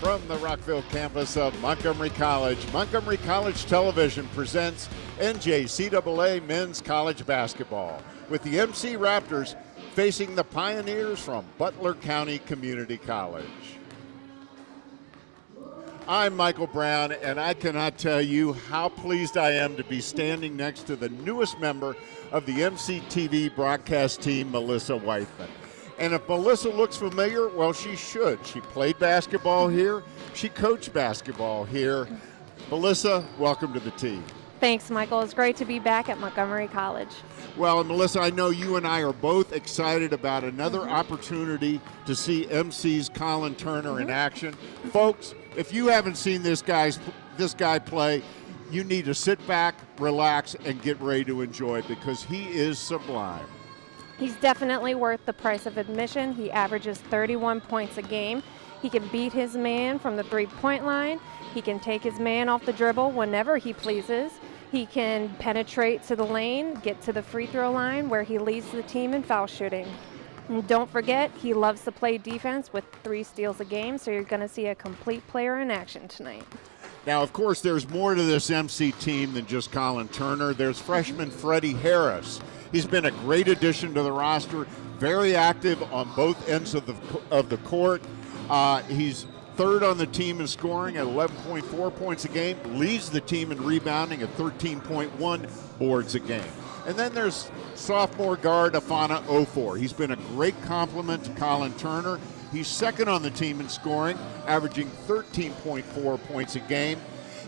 From the Rockville campus of Montgomery College, Montgomery College Television presents NJCAA Men's College Basketball with the MC Raptors facing the Pioneers from Butler County Community College. I'm Michael Brown, and I cannot tell you how pleased I am to be standing next to the newest member of the MCTV broadcast team, Melissa Weithman. And if Melissa looks familiar, well, she should. She played basketball here. She coached basketball here. Melissa, welcome to the team. Thanks, Michael. It's great to be back at Montgomery College. Well, Melissa, I know you and I are both excited about another opportunity to see MC's Colin Turner in action. Folks, if you haven't seen this guy play, you need to sit back, relax, and get ready to enjoy it because he is sublime. He's definitely worth the price of admission. He averages 31 points a game. He can beat his man from the three-point line. He can take his man off the dribble whenever he pleases. He can penetrate to the lane, get to the free throw line where he leads the team in foul shooting. And don't forget, he loves to play defense with 3 steals a game, so you're going to see a complete player in action tonight. Now, of course, there's more to this MC team than just Colin Turner. There's freshman Freddie Harris. He's been a great addition to the roster, very active on both ends of the court. He's third on the team in scoring at 11.4 points a game, leads the team in rebounding at 13.1 boards a game. And then there's sophomore guard Afana Ofor. He's been a great complement to Colin Turner. He's second on the team in scoring, averaging 13.4 points a game.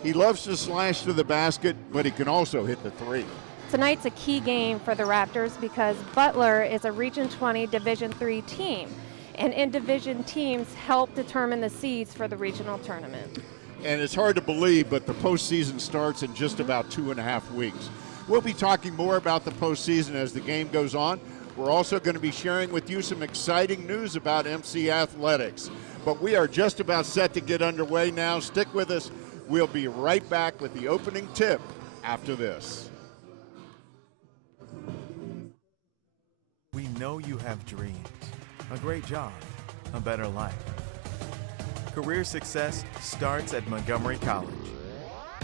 He loves to slash to the basket, but he can also hit the three. Tonight's a key game for the Raptors because Butler is a Region 20 Division III team, and in-division teams help determine the seeds for the regional tournament. And it's hard to believe, but the postseason starts in just about 2.5 weeks. We'll be talking more about the postseason as the game goes on. We're also going to be sharing with you some exciting news about MC Athletics. But we are just about set to get underway now. Stick with us. We'll be right back with the opening tip after this. We know you have dreams, a great job, a better life. Career success starts at Montgomery College.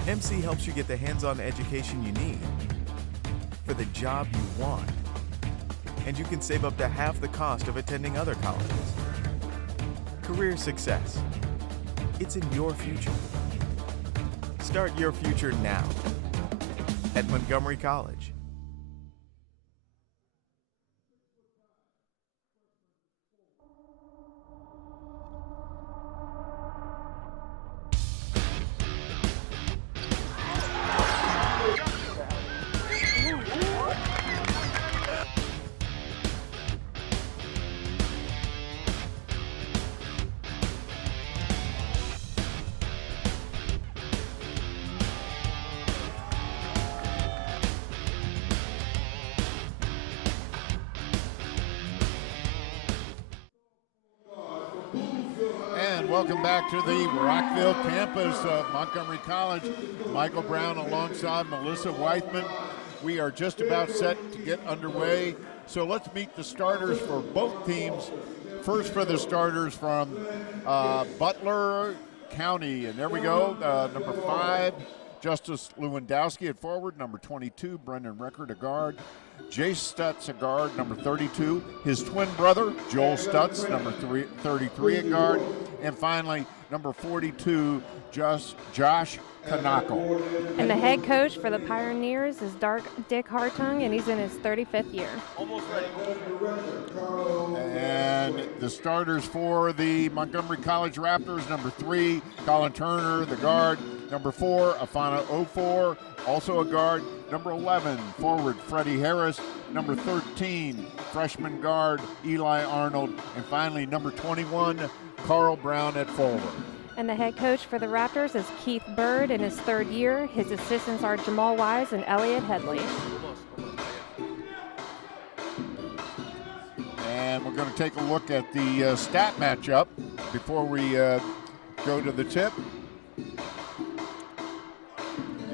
MC helps you get the hands-on education you need for the job you want. And you can save up to half the cost of attending other colleges. Career success. It's in your future. Start your future now at Montgomery College. Welcome back to the Rockville campus of Montgomery College. Michael Brown alongside Melissa Weithman. We are just about set to get underway. So let's meet the starters for both teams. First for the starters from Butler County. And there we go, number 5, Justice Lewandowski at forward. Number 22, Brendan Reckert, a guard. Jace Stutz, a guard, number 32. His twin brother, Joel Stutz, number 33, a guard. And finally, number 42, Josh Kanako. And the head coach for the Pioneers is Dick Hartung, and he's in his 35th year. And the starters for the Montgomery College Raptors, number 3, Colin Turner, the guard. Number 4, Afana Ofor, also a guard. Number 11, forward Freddie Harris. Number 13, freshman guard Eli Arnold. And finally, number 21, Carl Brown at forward. And the head coach for the Raptors is Keith Bird in his 3rd year. His assistants are Jamal Wise and Elliot Headley. And we're going to take a look at the stat matchup before we go to the tip.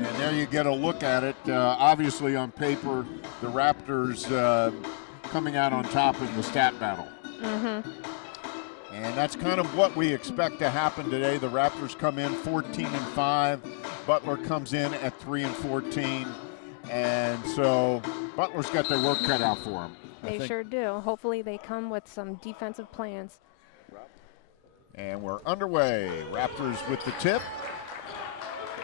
And there you get a look at it. Obviously, on paper, the Raptors coming out on top in the stat battle. And that's kind of what we expect to happen today. The Raptors come in 14-5. Butler comes in at 3-14. And so Butler's got their work cut out for them. They sure do. Hopefully they come with some defensive plans. And we're underway. Raptors with the tip.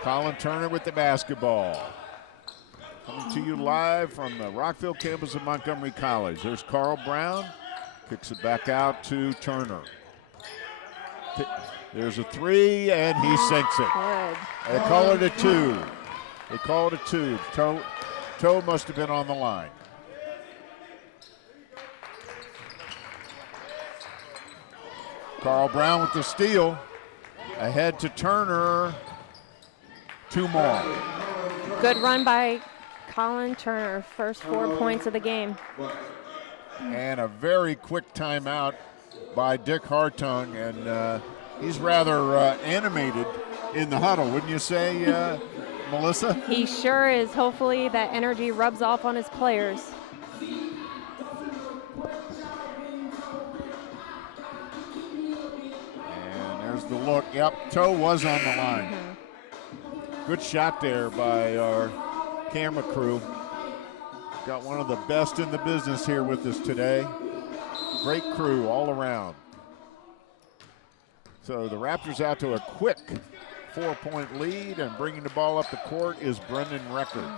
Colin Turner with the basketball. Coming to you live from the Rockville campus of Montgomery College. There's Carl Brown. Kicks it back out to Turner. There's a three, and he sinks it. Good. They call it a two. They call it a two. Toe must have been on the line. Carl Brown with the steal. Ahead to Turner. Two more. Good run by Colin Turner. First 4 points of the game. And a very quick timeout by Dick Hartung. And he's rather animated in the huddle, wouldn't you say, Melissa? He sure is. Hopefully that energy rubs off on his players. The look, yep, toe was on the line. Good shot there by our camera crew. Got one of the best in the business here with us today. Great crew all around. So the Raptors out to a quick 4-point lead, and bringing the ball up the court is Brendan Record.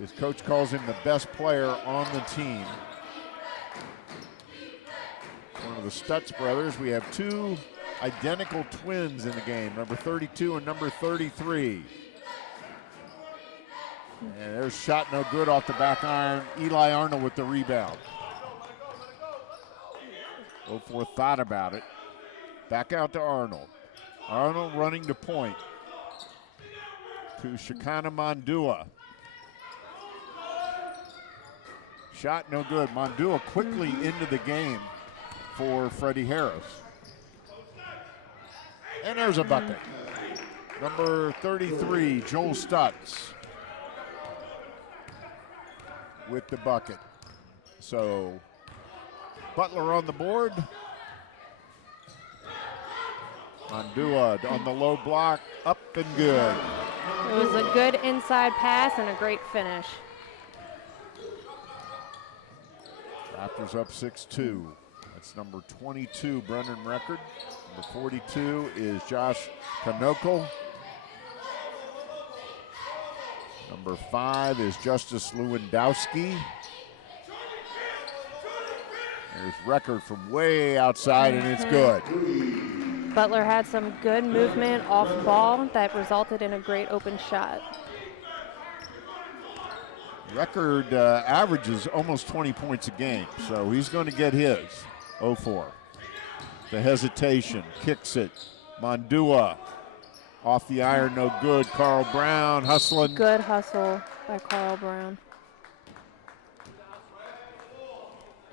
His coach calls him the best player on the team. One of the Stutz brothers. We have two identical twins in the game, number 32 and number 33. And there's shot no good off the back iron. Eli Arnold with the rebound. 0-4 thought about it. Back out to Arnold. Arnold running to point. To Shikana Mondua. Shot no good. Mondua quickly into the game for Freddie Harris. And there's a bucket. Number 33, Joel Stutz with the bucket. So Butler on the board. Mondua on the low block, up and good. It was a good inside pass and a great finish. Raptors up 6-2. That's number 22, Brendan Record. Number 42 is Josh Kanoko. Number 5 is Justice Lewandowski. There's Record from way outside, and it's good. Butler had some good movement off ball that resulted in a great open shot. Record averages almost 20 points a game, so he's going to get his. 0-4. The hesitation, kicks it. Mondua off the iron, no good. Carl Brown hustling. Good hustle by Carl Brown.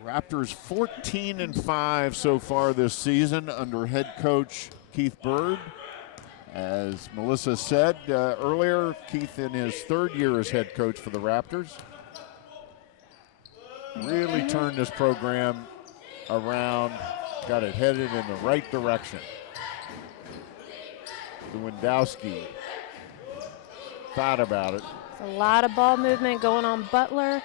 Raptors 14-5 so far this season under head coach Keith Bird. As Melissa said earlier, Keith in his third year as head coach for the Raptors. Really turned this program around, got it headed in the right direction. Lewandowski thought about it. It's a lot of ball movement going on Butler.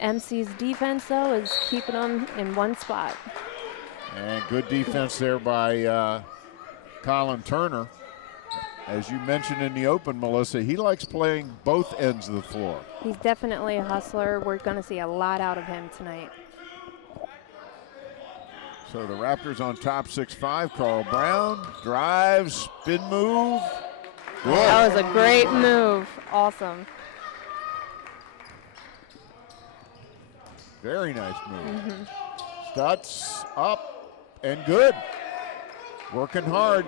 MC's defense, though, is keeping them in one spot. And good defense there by Colin Turner. As you mentioned in the open, Melissa, he likes playing both ends of the floor. He's definitely a hustler. We're going to see a lot out of him tonight. So the Raptors on top 6-5. Carl Brown drives, spin move. Good. That was a great move. Awesome. Very nice move. Stutz up and good. Working hard.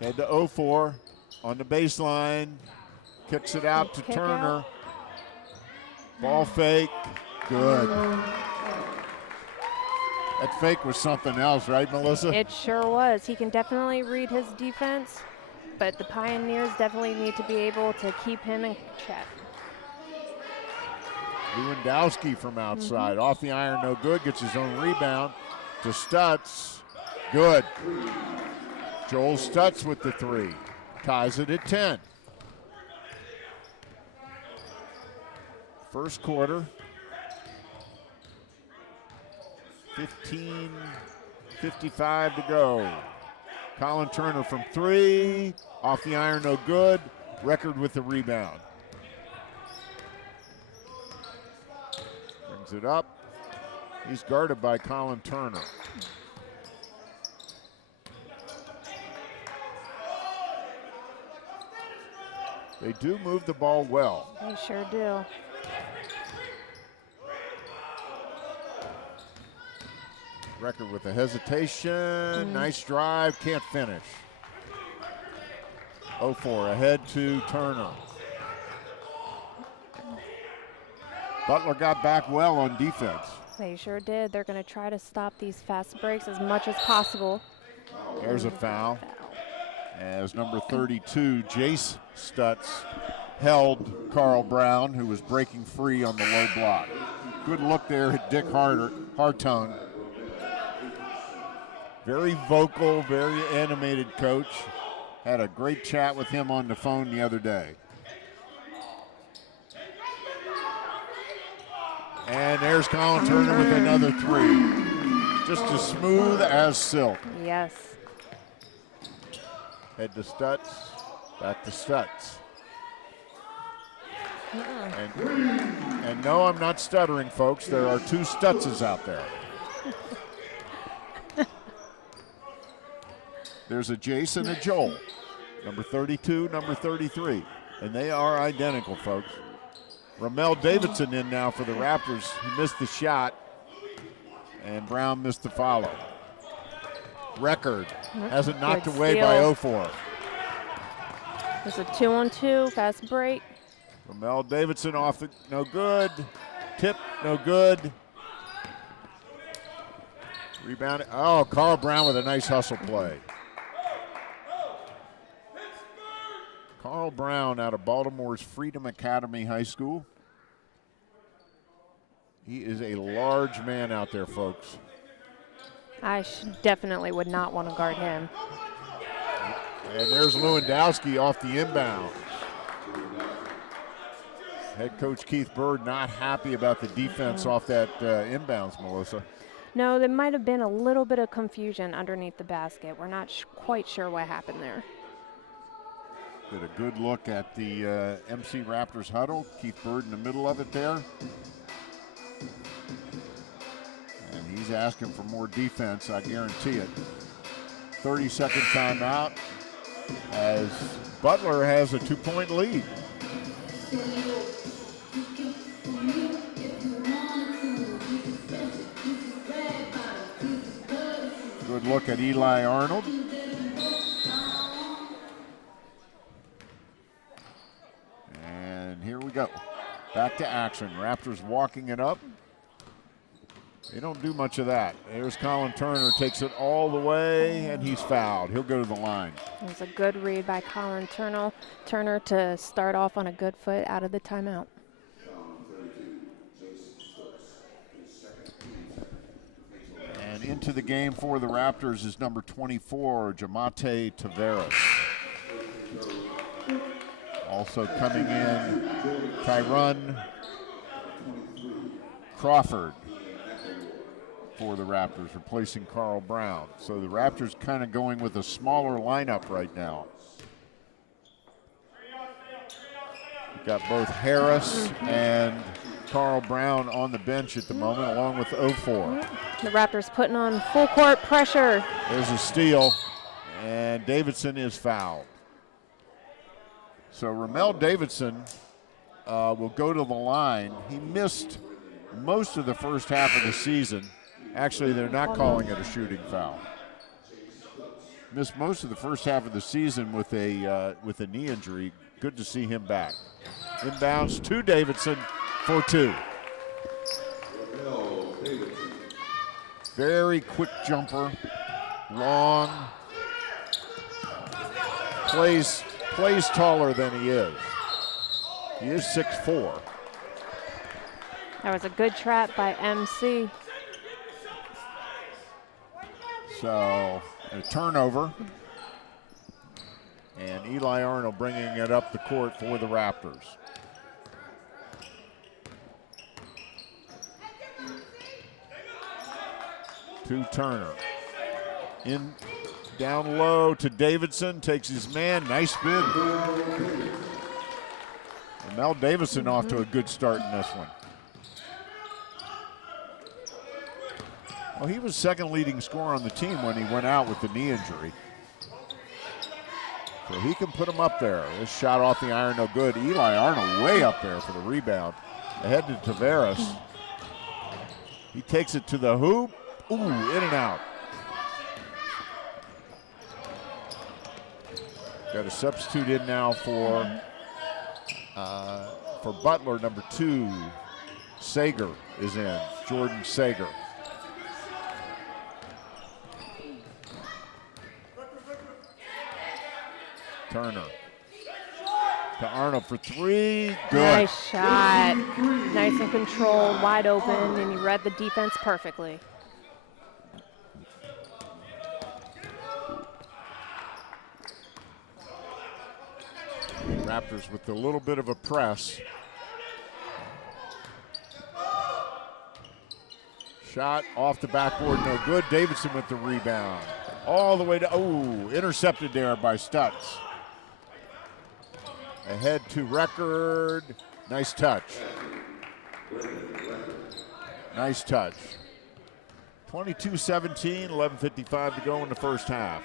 Head to 0-4 on the baseline. Kicks it out to Turner. Ball fake. Good. That fake was something else, right, Melissa? It sure was. He can definitely read his defense, but the Pioneers definitely need to be able to keep him in check. Lewandowski from outside. Off the iron, no good. Gets his own rebound to Stutz. Good. Joel Stutz with the three. Ties it at 10. First quarter. 15:55 to go. Colin Turner from three. Off the iron, no good. Record with the rebound. Brings it up. He's guarded by Colin Turner. They do move the ball well. They sure do. Record with a hesitation. Nice drive, can't finish. 0-4 ahead to Turner. Butler got back well on defense. They sure did. They're going to try to stop these fast breaks as much as possible. There's a foul. As number 32, Jace Stutz, held Carl Brown, who was breaking free on the low block. Good look there at Dick Hartung. Very vocal, very animated coach. Had a great chat with him on the phone the other day. And there's Colin Turner with another three. Just as smooth as silk. Yes. Head to Stutz, back to Stutz. And no, I'm not stuttering, folks. There are two Stutzes out there. There's a Jace and a Joel, number 32, number 33. And they are identical, folks. Ramel Davidson in now for the Raptors. He missed the shot, and Brown missed the follow. Record has it knocked Good away steal. by 0-4. There's a 2-on-2 fast break. Ramel Davidson off the, no good. Tip, no good. Rebound. Oh, Carl Brown with a nice hustle play. Carl Brown out of Baltimore's Freedom Academy High School. He is a large man out there, folks. I definitely would not want to guard him. And there's Lewandowski off the inbound. Head coach Keith Bird not happy about the defense off that inbounds, Melissa. No, there might have been a little bit of confusion underneath the basket. We're not quite sure what happened there. Get a good look at the MC Raptors huddle. Keith Bird in the middle of it there. And he's asking for more defense, I guarantee it. 30-second timeout as Butler has a 2-point lead. Good look at Eli Arnold. And here we go. Back to action. Raptors walking it up. They don't do much of that. There's Colin Turner, takes it all the way, and he's fouled. He'll go to the line. It was a good read by Colin Turner to start off on a good foot out of the timeout. And into the game for the Raptors is number 24, Jamate Tavares. Also coming in, Tyron Crawford for the Raptors, replacing Carl Brown. So the Raptors kind of going with a smaller lineup right now. We've got both Harris and Carl Brown on the bench at the moment, along with 0-4. The Raptors putting on full court pressure. There's a steal, and Davidson is fouled. So Ramel Davidson will go to the line. He missed most of the first half of the season. Actually, they're not calling it a shooting foul. Missed most of the first half of the season with a knee injury. Good to see him back. Inbounds to Davidson for two. Very quick jumper, long, plays taller than he is. He is 6'4". That was a good trap by MC. So a turnover. And Eli Arnold bringing it up the court for the Raptors. To Turner. In down low to Davidson, takes his man, nice spin. And Mel Davison off to a good start in this one. Well, he was second leading scorer on the team when he went out with the knee injury. So he can put him up there. This shot off the iron, no good. Eli Arnold way up there for the rebound. Ahead to Tavares. He takes it to the hoop. Ooh, in and out. Got a substitute in now for Butler, number 2. Sager is in, Jordan Sager. Turner to Arnold for 3. Good. Nice shot. Nice and controlled, wide open, and he read the defense perfectly. Raptors with a little bit of a press. Shot off the backboard, no good. Davidson with the rebound. All the way to, intercepted there by Stutz. Ahead to record. Nice touch. Nice touch. 22-17, 11:55 to go in the first half.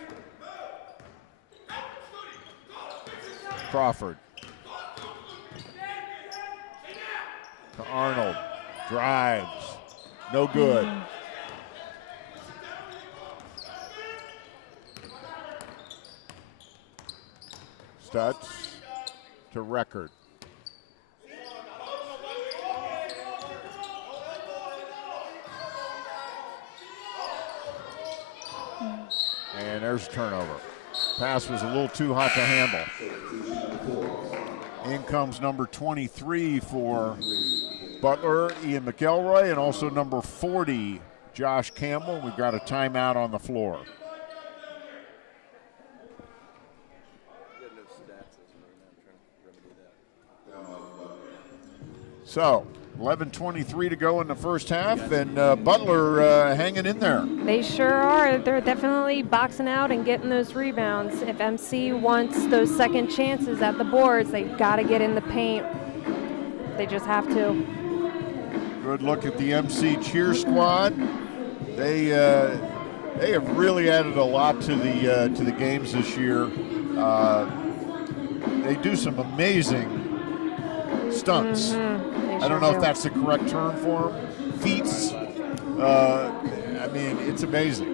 Crawford. To Arnold. Drives. No good. Stutz to record. And there's a turnover. Pass was a little too hot to handle. In comes number 23 for Butler, Ian McElroy, and also number 40, Josh Campbell. We've got a timeout on the floor. So, 11:23 to go in the first half, and Butler hanging in there. They sure are. They're definitely boxing out and getting those rebounds. If MC wants those second chances at the boards, they've got to get in the paint. They just have to. Good look at the MC cheer squad. They have really added a lot to the games this year. They do some amazing stunts. I don't know if that's the correct term for them. Feats. I mean, it's amazing.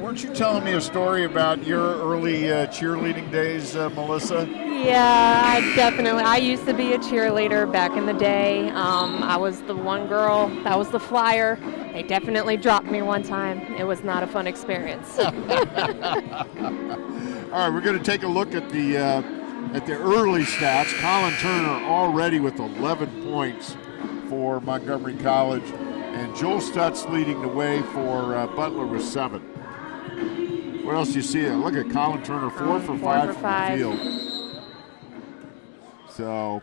Weren't you telling me a story about your early cheerleading days, Melissa? Yeah, I used to be a cheerleader back in the day. I was the one girl that was the flyer. They definitely dropped me one time. It was not a fun experience. All right, we're going to take a look at the early stats. Colin Turner already with 11 points for Montgomery College, and Joel Stutz leading the way for Butler with 7. What else do you see? Look at Colin Turner, 4 for 5 from the field. So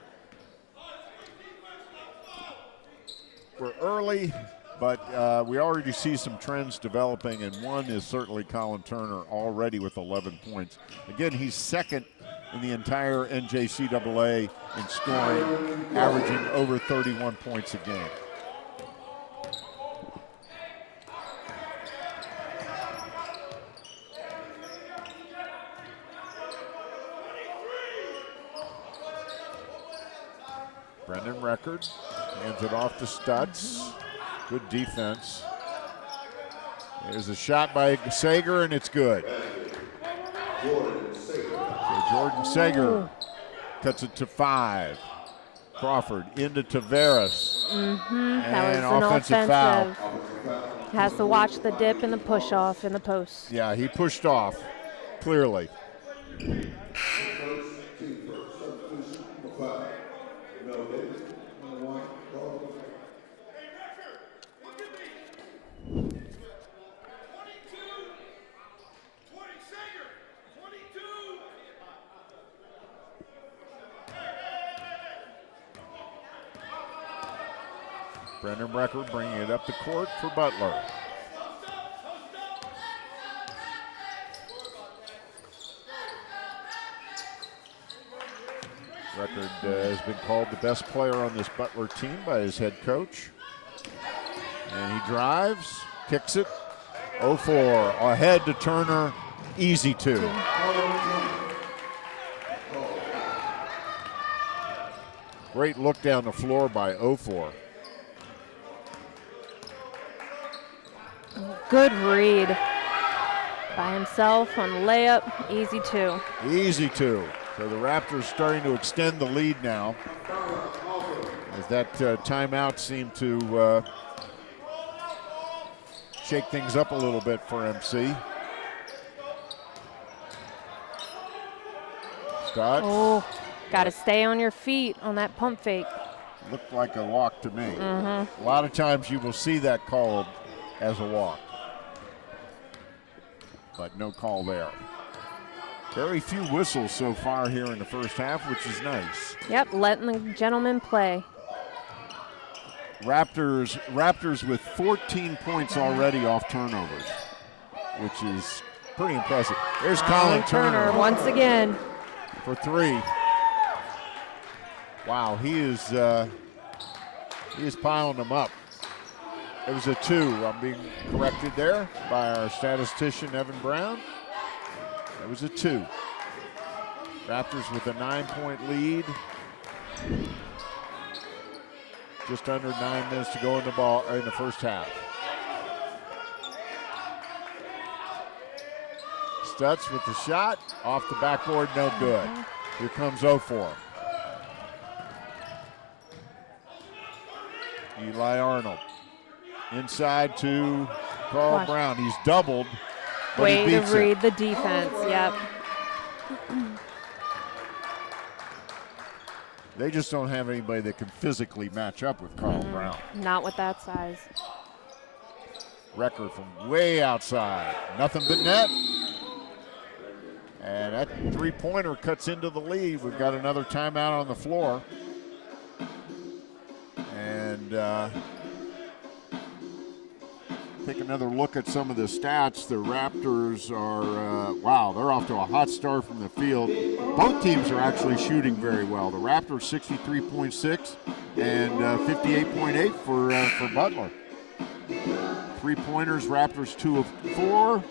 we're early, but we already see some trends developing, and one is certainly Colin Turner already with 11 points. Again, he's second in the entire NJCAA in scoring, averaging over 31 points a game. Brendan Record hands it off to Stutz. Good defense. There's a shot by Sager, and it's good. So Jordan Sager cuts it to 5. Crawford into Tavares. That was an offensive foul. Has to watch the dip and the push off in the post. Yeah, he pushed off, clearly. Brendan Brecker bringing it up the court for Butler. Record has been called the best player on this Butler team by his head coach. And he drives, kicks it, 0-4, ahead to Turner, easy two. Great look down the floor by 0-4. Good read by himself on the layup, easy two. Easy two. So the Raptors starting to extend the lead now, as that timeout seemed to shake things up a little bit for MC. Scott. Oh, got to stay on your feet on that pump fake. Looked like a walk to me. A lot of times you will see that called as a walk, but no call there. Very few whistles so far here in the first half, which is nice. Yep, letting the gentlemen play. Raptors with 14 points already off turnovers, which is pretty impressive. There's Colin Turner once again for three. Wow, he is piling them up. It was a two. I'm being corrected there by our statistician Evan Brown. It was a two. Raptors with a 9-point lead. Just under 9 minutes to go in the first half. Stutz with the shot, off the backboard, no good. Here comes 0-4. Eli Arnold. Inside to Carl Brown. He's doubled, but way he to beats read it. the defense, yep. They just don't have anybody that can physically match up with Carl Brown. Not with that size. Record from way outside. Nothing but net. And that three-pointer cuts into the lead. We've got another timeout on the floor. And take another look at some of the stats. The Raptors are, wow, they're off to a hot start from the field. Both teams are actually shooting very well. The Raptors 63.6 and 58.8 for Butler. Three-pointers, Raptors 2 of 4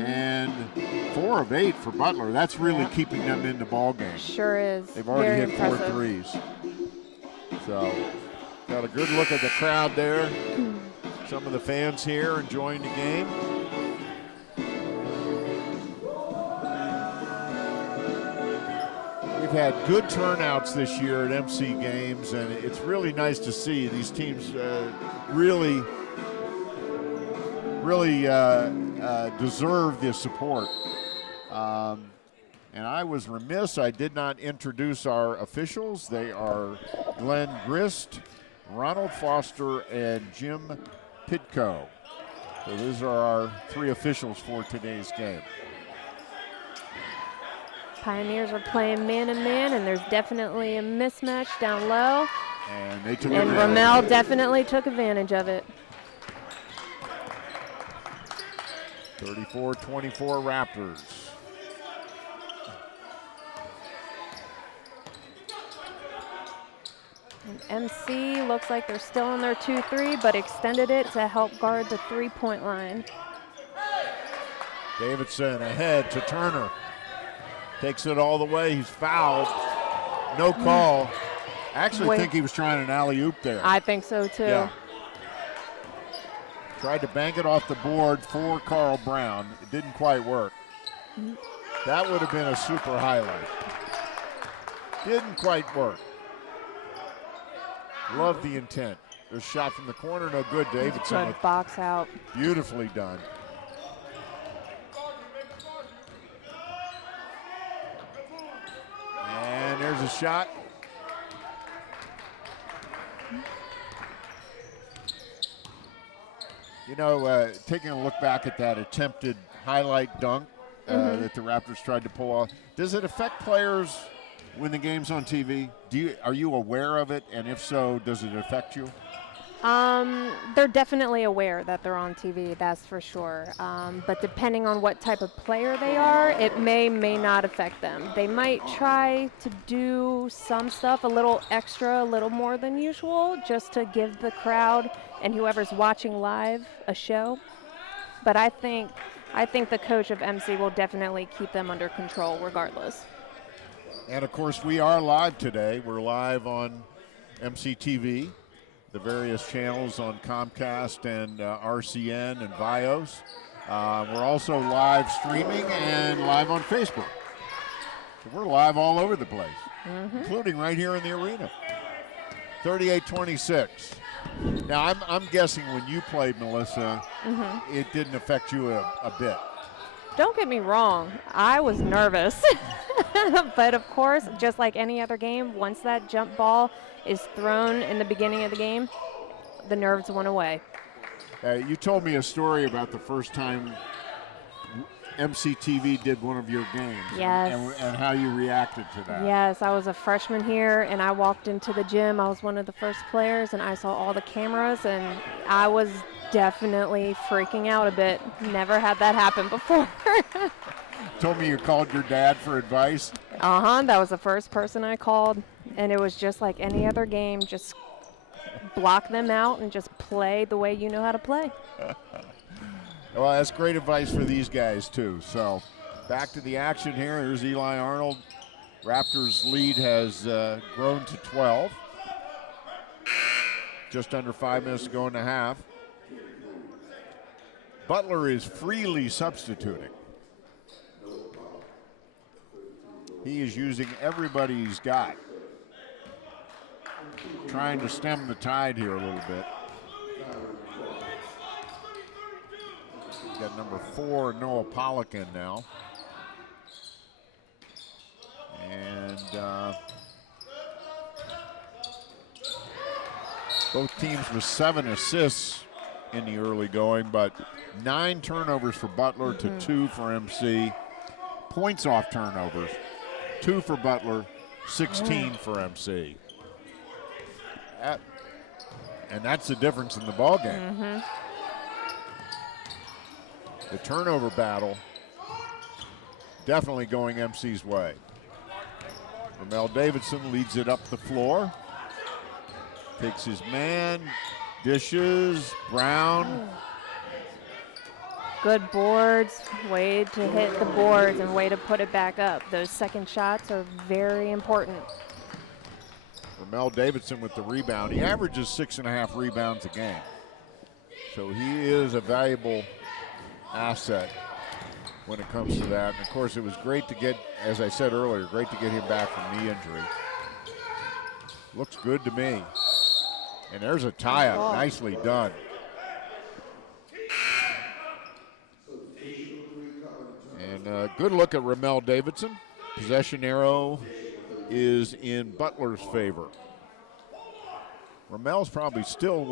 and 4 of 8 for Butler. That's really keeping them in the ball game. Sure is. They've already Very hit impressive. 4 threes. So got a good look at the crowd there. Some of the fans here enjoying the game. We've had good turnouts this year at MC games, and it's really nice to see these teams really deserve this support. And I was remiss, I did not introduce our officials. They are Glenn Grist, Ronald Foster, and Jim Pitko. So those are our 3 officials for today's game. Pioneers are playing man-to-man, and there's definitely a mismatch down low. And they took And advantage. Ramel definitely took advantage of it. 34-24 Raptors. And MC looks like they're still on their 2-3, but extended it to help guard the three-point line. Davidson ahead to Turner. Takes it all the way. He's fouled. No call. Actually think he was trying an alley-oop there. I think so, too. Yeah. Tried to bank it off the board for Carl Brown. It didn't quite work. That would have been a super highlight. Didn't quite work. Love the intent. There's a shot from the corner, no good. Davidson. Good box out. Beautifully done. And there's a shot. You know, taking a look back at that attempted highlight dunk that the Raptors tried to pull off, does it affect players when the game's on TV? Are you aware of it? And if so, does it affect you? They're definitely aware that they're on TV, that's for sure. But depending on what type of player they are, it may not affect them. They might try to do some stuff a little extra, a little more than usual, just to give the crowd and whoever's watching live a show. But I think the coach of MC will definitely keep them under control regardless. And of course, we are live today. We're live on MCTV, the various channels on Comcast and RCN and Vios. We're also live streaming and live on Facebook. So we're live all over the place, including right here in the arena. 38-26. Now, I'm guessing when you played, Melissa, it didn't affect you a bit. Don't get me wrong, I was nervous. But of course, just like any other game, once that jump ball is thrown in the beginning of the game, the nerves went away. You told me a story about the first time MCTV did one of your games. Yes. And how you reacted to that. Yes, I was a freshman here, and I walked into the gym. I was one of the first players, and I saw all the cameras, and I was definitely freaking out a bit. Never had that happen before. Told me you called your dad for advice. That was the first person I called, and it was just like any other game. Just block them out and just play the way you know how to play. Well, that's great advice for these guys, too. So back to the action here. Here's Eli Arnold. Raptors' lead has grown to 12. Just under 5 minutes to go in the half. Butler is freely substituting. He is using everybody he's got. Trying to stem the tide here a little bit. Got number 4, Noah Pollock in now. And both teams with 7 assists in the early going, but 9 turnovers for Butler to 2 for MC. Points off turnovers, 2 for Butler, 16 for MC. And that's the difference in the ball game. The turnover battle definitely going MC's way. Ramel Davidson leads it up the floor. Takes his man, dishes, Brown. Good boards, way to hit the boards and way to put it back up. Those second shots are very important. Ramel Davidson with the rebound. He averages 6.5 rebounds a game. So he is a valuable asset when it comes to that. And of course, it was great to get, as I said earlier, great to get him back from knee injury. Looks good to me. And there's a tie-up, nicely done. And good look at Ramel Davidson. Possession arrow is in Butler's favor. Ramel's probably still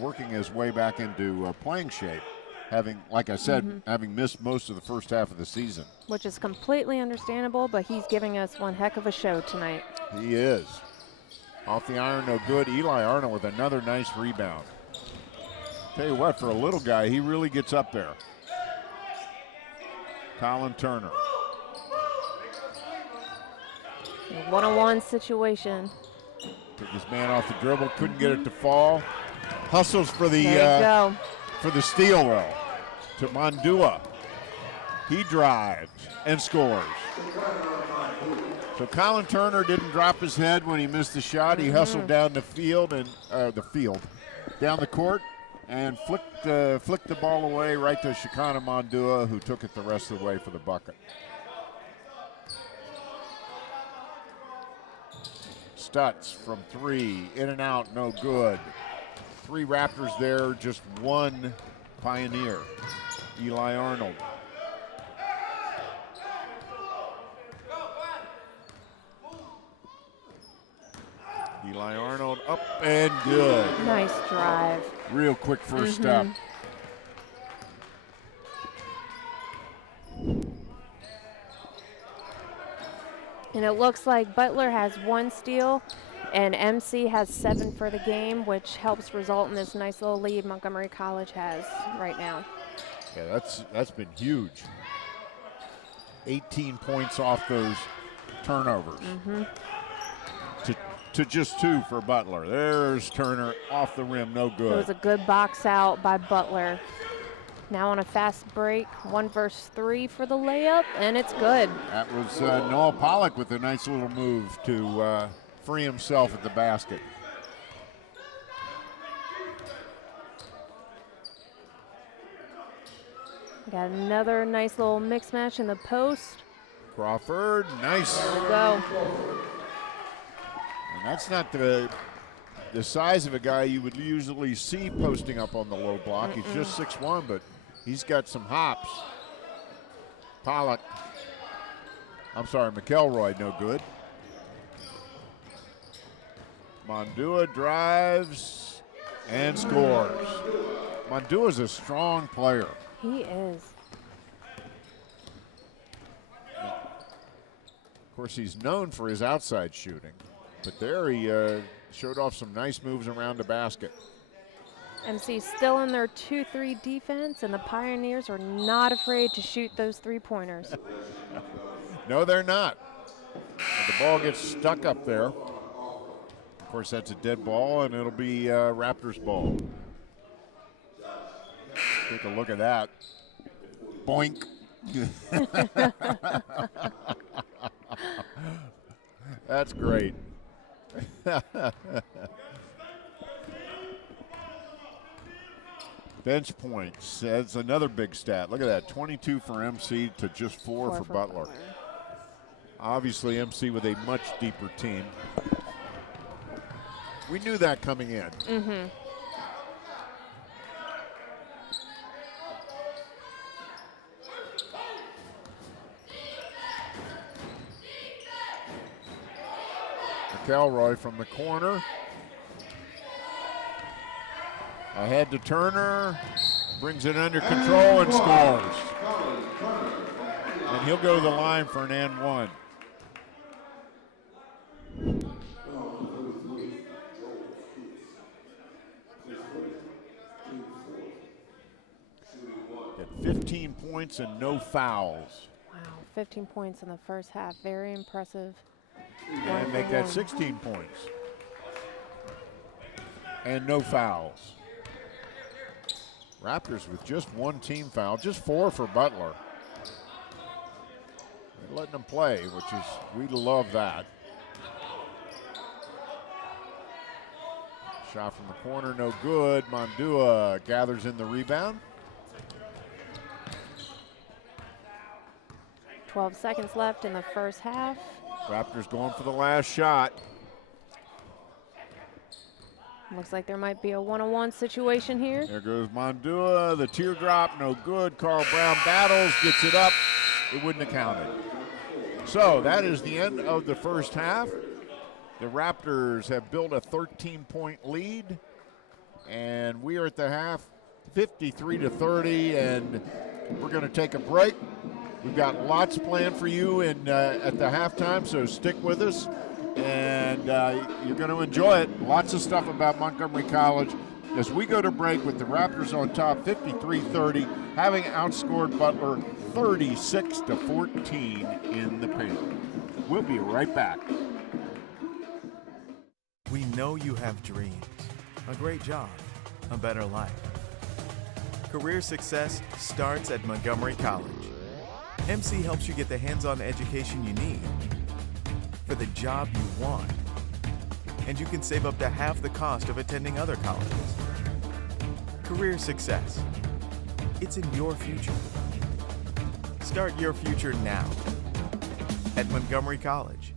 working his way back into playing shape. Having, like I said, having missed most of the first half of the season. Which is completely understandable, but he's giving us one heck of a show tonight. He is. Off the iron, no good. Eli Arnold with another nice rebound. Tell you what, for a little guy, he really gets up there. Colin Turner. A one-on-one situation. Took his man off the dribble, couldn't get it to fall. Hustles for the There you go. For the steal, though, to Mondua. He drives and scores. So Colin Turner didn't drop his head when he missed the shot. He hustled down the field and down the court, and flicked the ball away right to Shekinah Mondua, who took it the rest of the way for the bucket. Stutz from 3, in and out, no good. 3 Raptors there, just 1 Pioneer. Eli Arnold. Eli Arnold up and good. Nice drive. Real quick first step. And it looks like Butler has 1 steal And MC has 7 for the game, which helps result in this nice little lead Montgomery College has right now. Yeah, that's been huge. 18 points off those turnovers. To just 2 for Butler. There's Turner off the rim, no good. It was a good box out by Butler. Now on a fast break, 1 versus 3 for the layup, and it's good. That was Noah Pollock with a nice little move to free himself at the basket. Got another nice little mix match in the post. Crawford, nice. There we go. And that's not the size of a guy you would usually see posting up on the low block. He's just 6'1", but he's got some hops. Pollock, I'm sorry, McElroy, no good. Mondua drives and scores. Mondua's a strong player. He is. Of course, he's known for his outside shooting, but there he showed off some nice moves around the basket. MC still in their 2-3 defense, and the Pioneers are not afraid to shoot those 3-pointers. No, they're not. And the ball gets stuck up there. Of course, that's a dead ball, and it'll be Raptors ball. Take a look at that. Boink. That's great. Bench points. That's another big stat. Look at that. 22 for MC to just 4 for Butler. Obviously, MC with a much deeper team. We knew that coming in. McElroy from the corner. Ahead to Turner. Brings it under control and scores. And he'll go to the line for an and one. Got 15 points and no fouls. Wow, 15 points in the first half. Very impressive. And make that 16 points. And no fouls. Raptors with just 1 team foul, just 4 for Butler. They're letting them play, which is, we love that. Shot from the corner, no good. Mondua gathers in the rebound. 12 seconds left in the first half. Raptors going for the last shot. Looks like there might be a one-on-one situation here. There goes Mondua, the teardrop, no good. Carl Brown battles, gets it up. It wouldn't have counted. So that is the end of the first half. The Raptors have built a 13-point lead, and we are at the half, 53-30, and we're going to take a break. We've got lots planned for you at the halftime, so stick with us, and you're going to enjoy it. Lots of stuff about Montgomery College as we go to break with the Raptors on top, 53-30, having outscored Butler 36-14 in the paint. We'll be right back. We know you have dreams, a great job, a better life. Career success starts at Montgomery College. MC helps you get the hands-on education you need for the job you want. And you can save up to half the cost of attending other colleges. Career success. It's in your future. Start your future now at Montgomery College.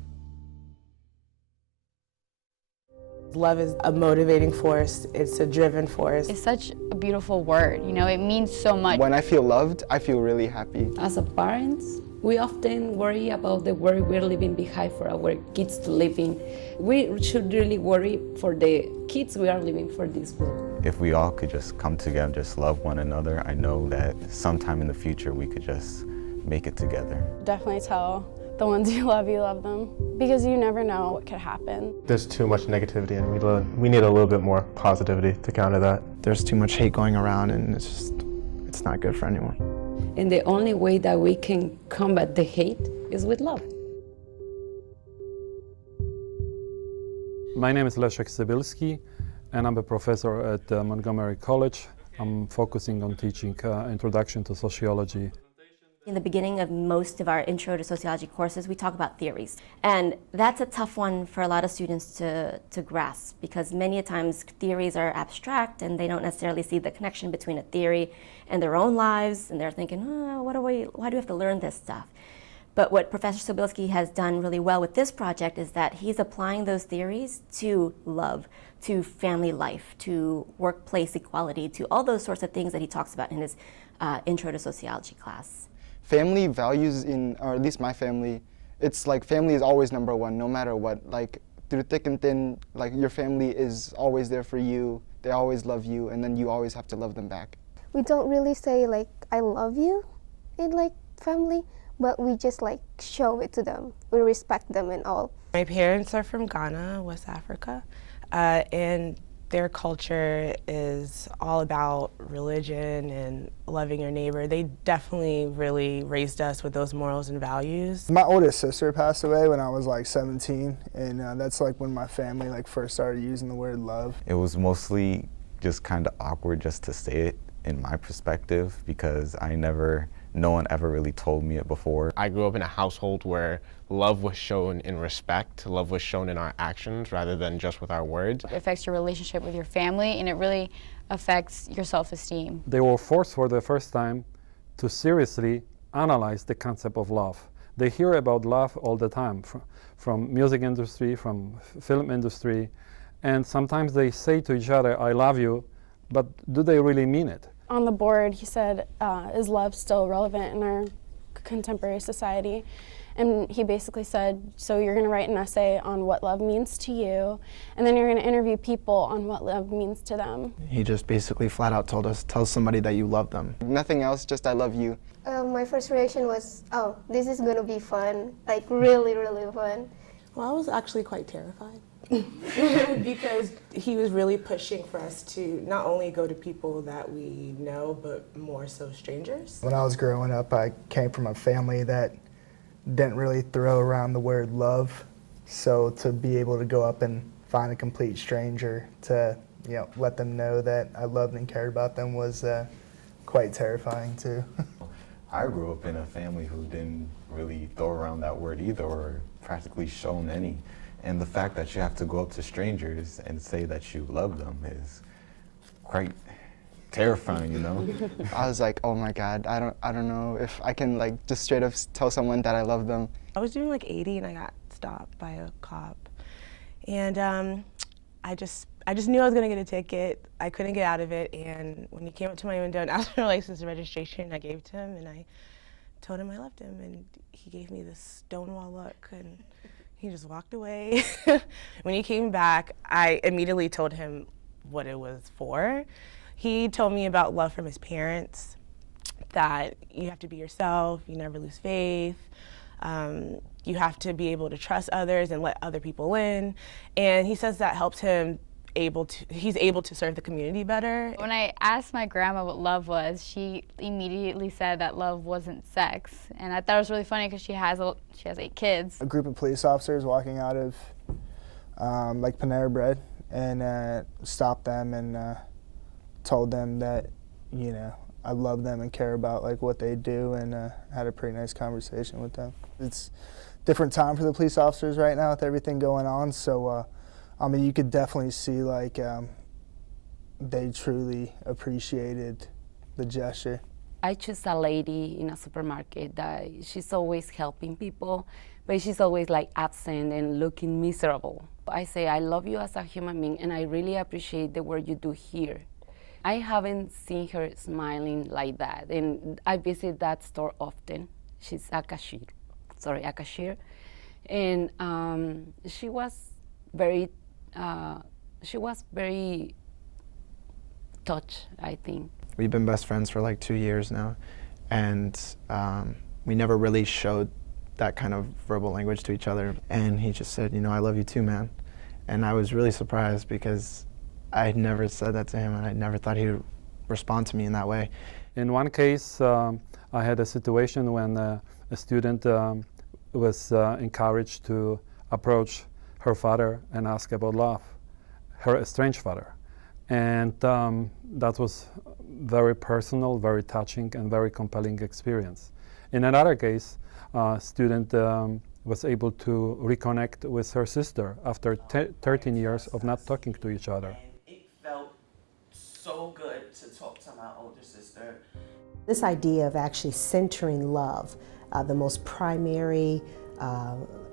Love is a motivating force. It's a driven force. It's such a beautiful word, you know, it means so much. When I feel loved, I feel really happy. As a parents, we often worry about the world we're leaving behind for our kids to live in. We should really worry for the kids we are living for this world. If we all could just come together, just love one another, I know that sometime in the future we could just make it together. Definitely tell the ones you love them, because you never know what could happen. There's too much negativity, and we need a little bit more positivity to counter that. There's too much hate going around, and it's not good for anyone. And the only way that we can combat the hate is with love. My name is Leszek Cybylski, and I'm a professor at Montgomery College. I'm focusing on teaching Introduction to Sociology. In the beginning of most of our Intro to Sociology courses, we talk about theories. And that's a tough one for a lot of students to grasp, because many a times theories are abstract and they don't necessarily see the connection between a theory and their own lives, and they're thinking, oh, why do we have to learn this stuff? But what Professor Cybylski has done really well with this project is that he's applying those theories to love, to family life, to workplace equality, to all those sorts of things that he talks about in his Intro to Sociology class. Family values or at least my family, it's like family is always number one, no matter what. Like through thick and thin, like your family is always there for you. They always love you, and then you always have to love them back. We don't really say like, I love you in like family, but we just like show it to them. We respect them and all. My parents are from Ghana, West Africa, and their culture is all about religion and loving your neighbor. They definitely really raised us with those morals and values. My oldest sister passed away when I was like 17, and that's like when my family like first started using the word love. It was mostly just kind of awkward just to say it in my perspective, because no one ever really told me it before. I grew up in a household where love was shown in respect, love was shown in our actions rather than just with our words. It affects your relationship with your family, and it really affects your self-esteem. They were forced for the first time to seriously analyze the concept of love. They hear about love all the time from music industry, from film industry, and sometimes they say to each other, I love you, but do they really mean it? On the board, he said, is love still relevant in our contemporary society? And he basically said, so you're going to write an essay on what love means to you, and then you're going to interview people on what love means to them. He just basically flat out told us, tell somebody that you love them. Nothing else, just I love you. My first reaction was, oh, this is going to be fun, like really, really fun. Well, I was actually quite terrified because he was really pushing for us to not only go to people that we know, but more so strangers. When I was growing up, I came from a family that didn't really throw around the word love, so to be able to go up and find a complete stranger to let them know that I loved and cared about them was quite terrifying too. I grew up in a family who didn't really throw around that word either, or practically shown any. And the fact that you have to go up to strangers and say that you love them is quite terrifying, you know? I was like, oh my God, I don't know if I can like just straight up tell someone that I love them. I was doing like 80 and I got stopped by a cop. And I just knew I was gonna get a ticket. I couldn't get out of it, and when he came up to my window and asked for license and registration, I gave it to him and I told him I loved him, and he gave me this stonewall look and he just walked away. When he came back, I immediately told him what it was for. He told me about love from his parents, that you have to be yourself, you never lose faith, you have to be able to trust others and let other people in. And he says that helps him he's able to serve the community better. When I asked my grandma what love was, she immediately said that love wasn't sex. And I thought it was really funny because she has 8 kids. A group of police officers walking out of like Panera Bread and stopped them and told them that, I love them and care about like what they do, and had a pretty nice conversation with them. It's a different time for the police officers right now with everything going on, so I mean, you could definitely see like they truly appreciated the gesture. I choose a lady in a supermarket that she's always helping people, but she's always like absent and looking miserable. I say, I love you as a human being, and I really appreciate the work you do here. I haven't seen her smiling like that, and I visit that store often. She's a cashier, and she was very touched, I think. We've been best friends for like 2 years now, and we never really showed that kind of verbal language to each other. And he just said, you know, I love you too, man. And I was really surprised because I had never said that to him, and I never thought he would respond to me in that way. In one case, I had a situation when a student was encouraged to approach her father and ask about love, her estranged father. And that was very personal, very touching, and very compelling experience. In another case, a student was able to reconnect with her sister after 13 years of not talking to each other. It felt so good to talk to my older sister. This idea of actually centering love, the most primary,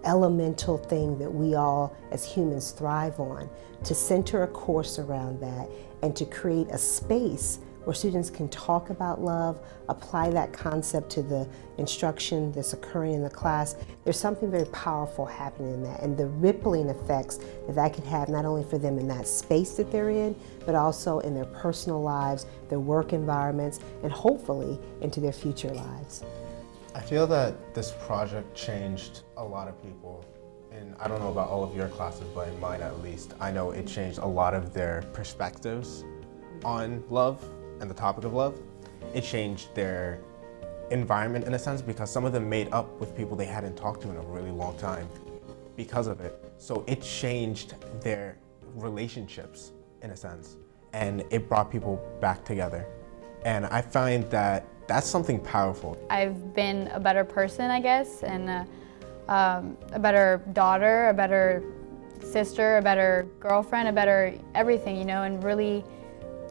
elemental thing that we all as humans thrive on, to center a course around that and to create a space where students can talk about love, apply that concept to the instruction that's occurring in the class. There's something very powerful happening in that, and the rippling effects that that can have not only for them in that space that they're in, but also in their personal lives, their work environments, and hopefully into their future lives. I feel that this project changed a lot of people. And I don't know about all of your classes, but in mine at least, I know it changed a lot of their perspectives on love and the topic of love. It changed their environment in a sense, because some of them made up with people they hadn't talked to in a really long time because of it. So it changed their relationships in a sense, and it brought people back together. And I find that that's something powerful. I've been a better person, I guess, and a better daughter, a better sister, a better girlfriend, a better everything, you know, and really,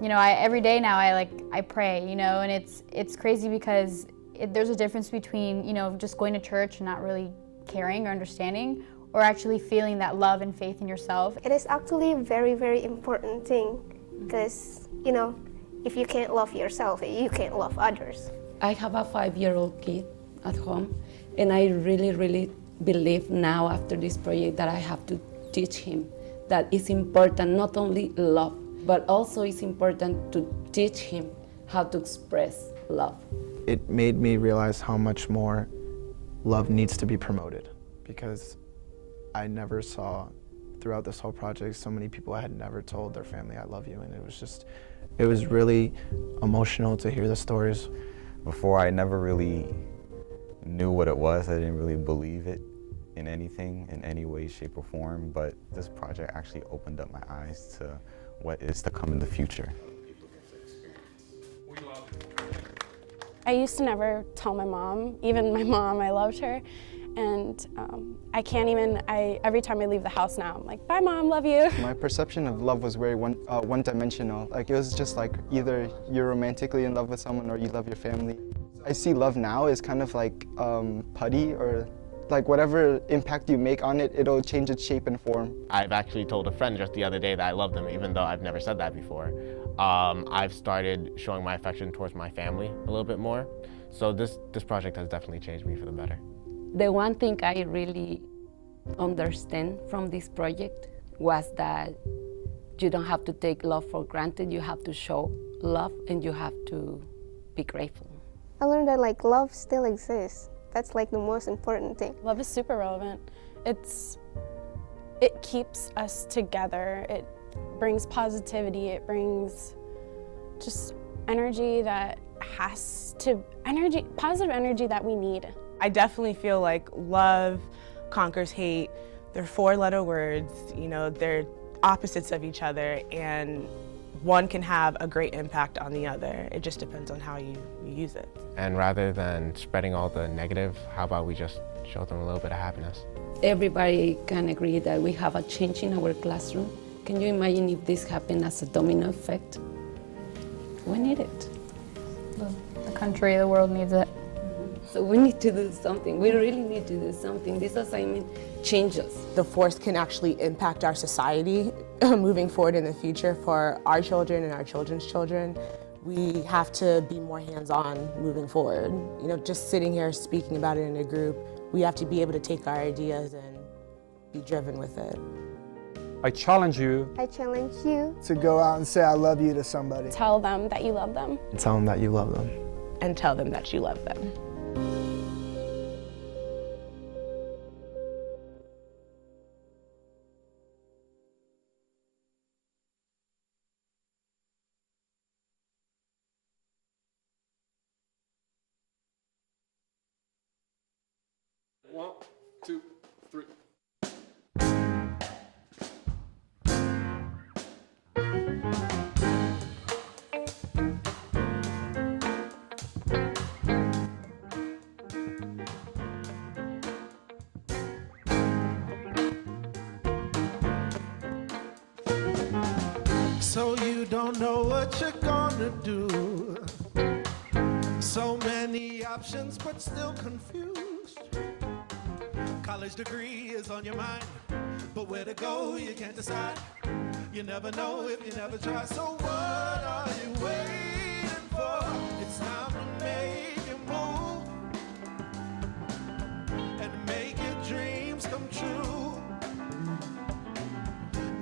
you know, every day now I pray, you know, and it's crazy because there's a difference between, you know, just going to church and not really caring or understanding, or actually feeling that love and faith in yourself. It is actually a very, very important thing because, you know, if you can't love yourself, you can't love others. I have a 5-year-old kid at home, and I really, really believe now after this project that I have to teach him that it's important not only love, but also it's important to teach him how to express love. It made me realize how much more love needs to be promoted, because I never saw throughout this whole project so many people I had never told their family I love you, and it was really emotional to hear the stories. Before, I never really knew what it was. I didn't really believe it in anything, in any way, shape, or form, but this project actually opened up my eyes to what is to come in the future. I used to never tell my mom, even my mom, I loved her. And I can't even, every time I leave the house now, I'm like, bye mom, love you. My perception of love was very one-dimensional. Like, it was just like either you're romantically in love with someone or you love your family. I see love now as kind of like putty, or like whatever impact you make on it, it'll change its shape and form. I've actually told a friend just the other day that I love them, even though I've never said that before. I've started showing my affection towards my family a little bit more. So this project has definitely changed me for the better. The one thing I really understand from this project was that you don't have to take love for granted. You have to show love, and you have to be grateful. I learned that like love still exists. That's like the most important thing. Love is super relevant. It keeps us together. It brings positivity. It brings just energy that positive energy that we need. I definitely feel like love conquers hate. They're 4-letter words, you know, they're opposites of each other, and one can have a great impact on the other. It just depends on how you use it. And rather than spreading all the negative, how about we just show them a little bit of happiness? Everybody can agree that we have a change in our classroom. Can you imagine if this happened as a domino effect? We need it. The country, the world needs it. So we need to do something. We really need to do something. This assignment changes. The force can actually impact our society moving forward in the future for our children and our children's children. We have to be more hands-on moving forward. You know, just sitting here speaking about it in a group, we have to be able to take our ideas and be driven with it. I challenge you. I challenge you to go out and say I love you to somebody. Tell them that you love them. And tell them that you love them. And tell them that you love them. 1, 2, 3. So you don't know what you're gonna do. So many options, but still confused. College degree is on your mind, but where to go you can't decide. You never know if you never try. So what are you waiting for? It's time to make your move and make your dreams come true.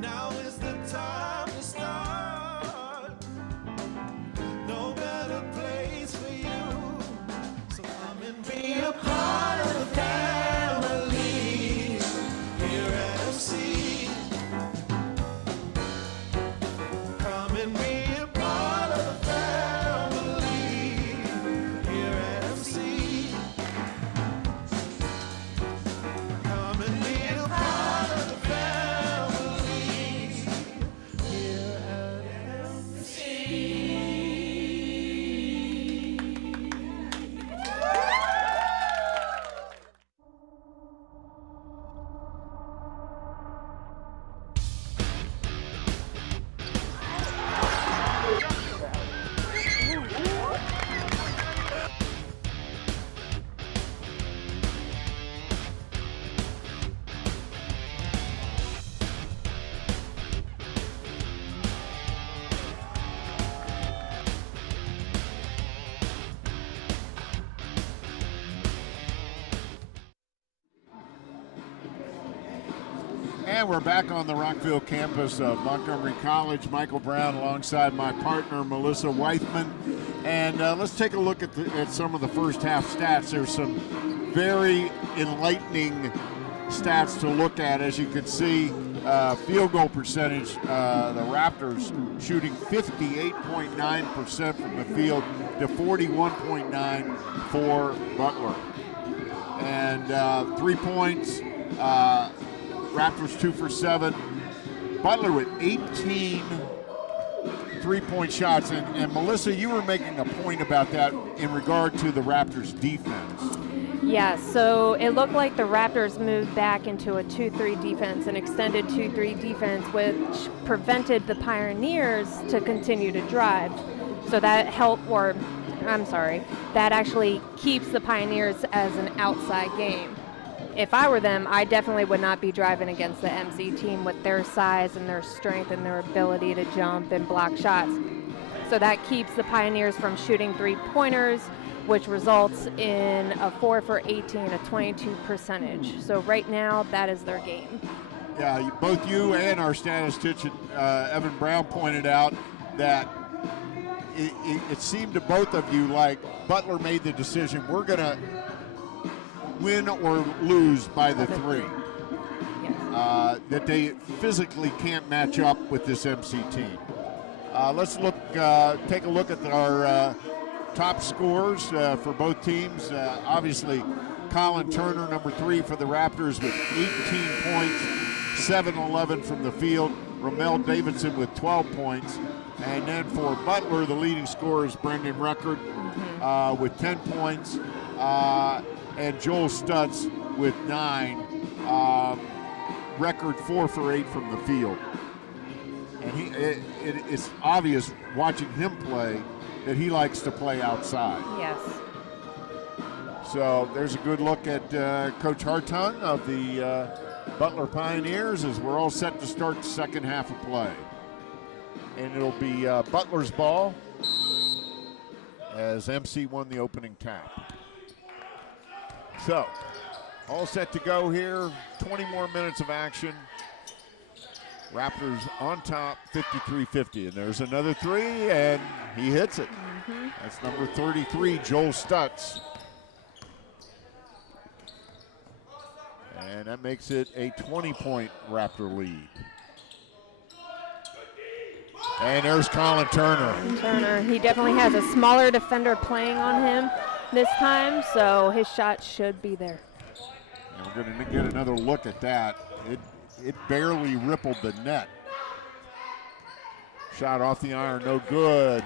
Now is the time to start. No better place for you. So come and be a part of the family here at MC. Come and be a part of the family here at MC. Come and be a part of the family here at MC. And we're back on the Rockville campus of Montgomery College. Michael Brown alongside my partner, Melissa Weithman. And let's take a look at some of the first half stats. There's some very enlightening stats to look at. As you can see, field goal percentage, the Raptors shooting 58.9% from the field to 41.9% for Butler. And 3 points, Raptors 2 for 7. Butler with 18 three-point shots. And Melissa, you were making a point about that in regard to the Raptors defense. Yeah, so it looked like the Raptors moved back into a 2-3 defense, an extended 2-3 defense, which prevented the Pioneers to continue to drive. So that that actually keeps the Pioneers as an outside game. If I were them, I definitely would not be driving against the MC team with their size and their strength and their ability to jump and block shots. So that keeps the Pioneers from shooting three-pointers, which results in a 4 for 18, a 22 percentage. So right now, that is their game. Yeah, both you and our statistician, Evan Brown, pointed out that it seemed to both of you like Butler made the decision, we're going to win or lose by the three. That they physically can't match up with this MC team. Let's take a look at our top scorers for both teams. Obviously, Colin Turner, number 3 for the Raptors with 18 points, 7-11 from the field. Ramel Davidson with 12 points. And then for Butler, the leading scorer is Brendan Ruckert with 10 points. And Joel Stutz with 9. Record 4 for 8 from the field. And it's obvious watching him play that he likes to play outside. Yes. So there's a good look at Coach Hartung of the Butler Pioneers as we're all set to start the second half of play. And it'll be Butler's ball as MC won the opening tap. So, all set to go here. 20 more minutes of action. Raptors on top, 53-50. And there's another three, and he hits it. That's number 33, Joel Stutz. And that makes it a 20-point Raptor lead. And there's Colin Turner. He definitely has a smaller defender playing on him this time, so his shot should be there. And we're going to get another look at that. It barely rippled the net. Shot off the iron, no good.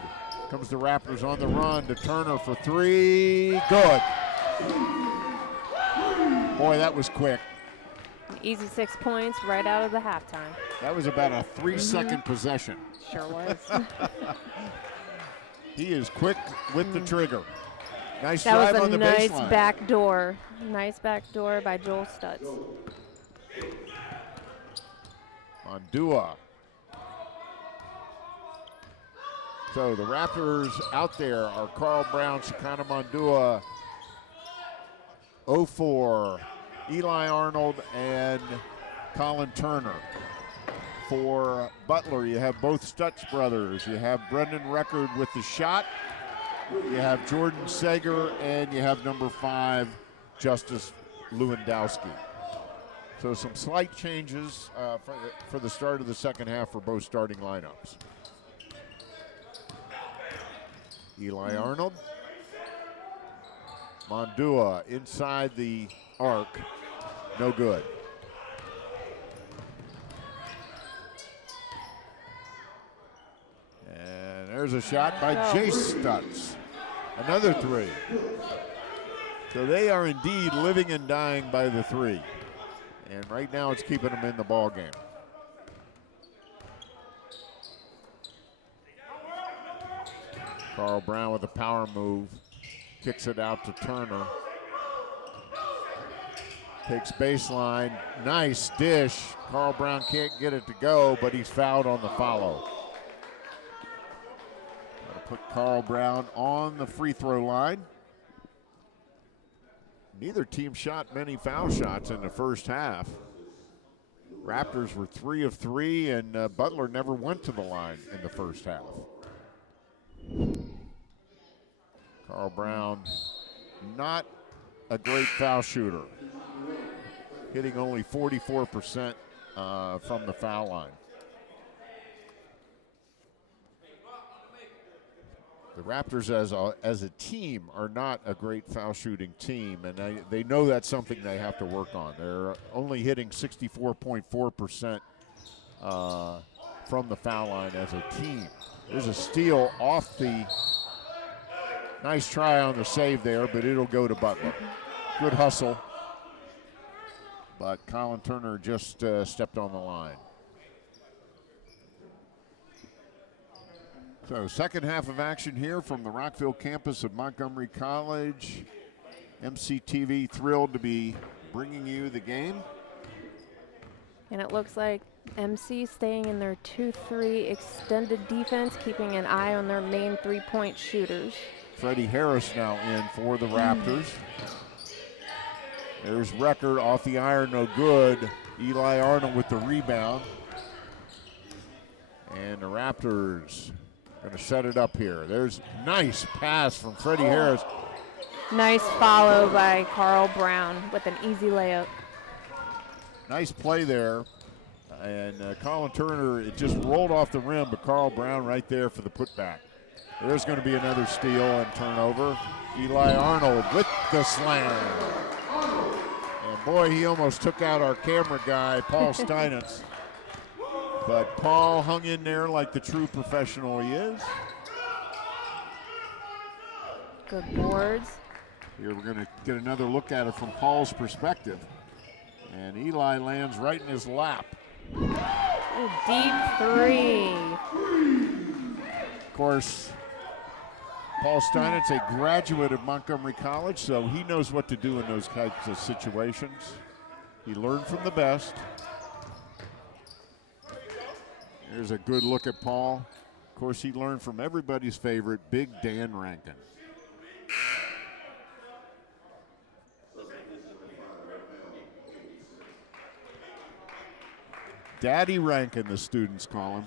Comes the Raptors on the run to Turner for three. Good. Boy, that was quick. An easy 6 points right out of the halftime. That was about a 3-second possession. Sure was. He is quick with the trigger. Nice That drive was on a the nice baseline. back door. Nice back door by Joel Stutz. Mondua. So the Raptors out there are Carl Brown, Shekinah Mondua, 0-4, Eli Arnold, and Colin Turner. For Butler, you have both Stutz brothers. You have Brendan Record with the shot. You have Jordan Sager, and you have number 5, Justice Lewandowski. So some slight changes for the start of the second half for both starting lineups. Eli Arnold. Mondua inside the arc. No good. And there's a shot by Jace Stutz. Another three. So they are indeed living and dying by the three. And right now it's keeping them in the ball game. Carl Brown with a power move. Kicks it out to Turner. Takes baseline. Nice dish. Carl Brown can't get it to go, but he's fouled on the follow. That'll put Carl Brown on the free throw line. Neither team shot many foul shots in the first half. Raptors were 3 of 3, and Butler never went to the line in the first half. Carl Brown, not a great foul shooter, hitting only 44% from the foul line. The Raptors as a team are not a great foul shooting team, and they know that's something they have to work on. They're only hitting 64.4% from the foul line as a team. There's a steal off the, nice try on the save there, but it'll go to Butler. Good hustle, but Colin Turner just stepped on the line. So second half of action here from the Rockville campus of Montgomery College. MCTV thrilled to be bringing you the game. And it looks like MC staying in their 2-3 extended defense, keeping an eye on their main three-point shooters. Freddie Harris now in for the Raptors. There's Record off the iron, no good. Eli Arnold with the rebound. And the Raptors going to set it up here. There's nice pass from Freddie Harris. Nice follow by Carl Brown with an easy layup. Nice play there. And Colin Turner, it just rolled off the rim, but Carl Brown right there for the putback. There's going to be another steal and turnover. Eli Arnold with the slam. And boy, he almost took out our camera guy, Paul Steinitz. But Paul hung in there like the true professional he is. Good boards. Here we're going to get another look at it from Paul's perspective. And Eli lands right in his lap. Ooh, deep three. Of course, Paul Steinitz, a graduate of Montgomery College, so he knows what to do in those types of situations. He learned from the best. There's a good look at Paul. Of course, he learned from everybody's favorite, Big Dan Rankin. Daddy Rankin, the students call him.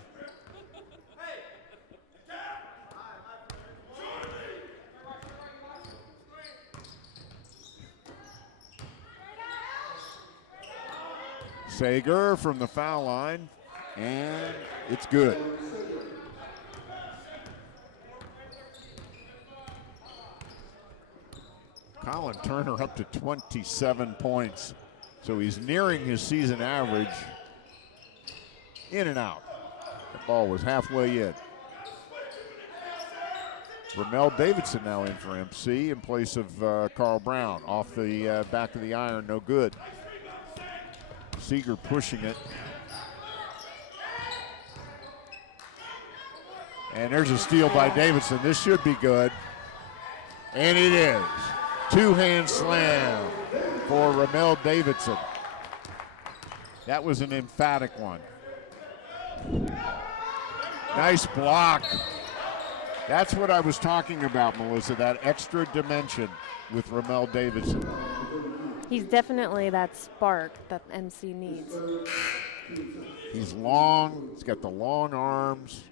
Sager from the foul line, and it's good. Colin Turner up to 27 points. So he's nearing his season average. In and out. The ball was halfway in. Ramel Davidson now in for MC in place of Carl Brown. Off the back of the iron, no good. Seeger pushing it. And there's a steal by Davidson. This should be good. And it is. Two-hand slam for Ramel Davidson. That was an emphatic one. Nice block. That's what I was talking about, Melissa, that extra dimension with Ramel Davidson. He's definitely that spark that MC needs. He's long, he's got the long arms,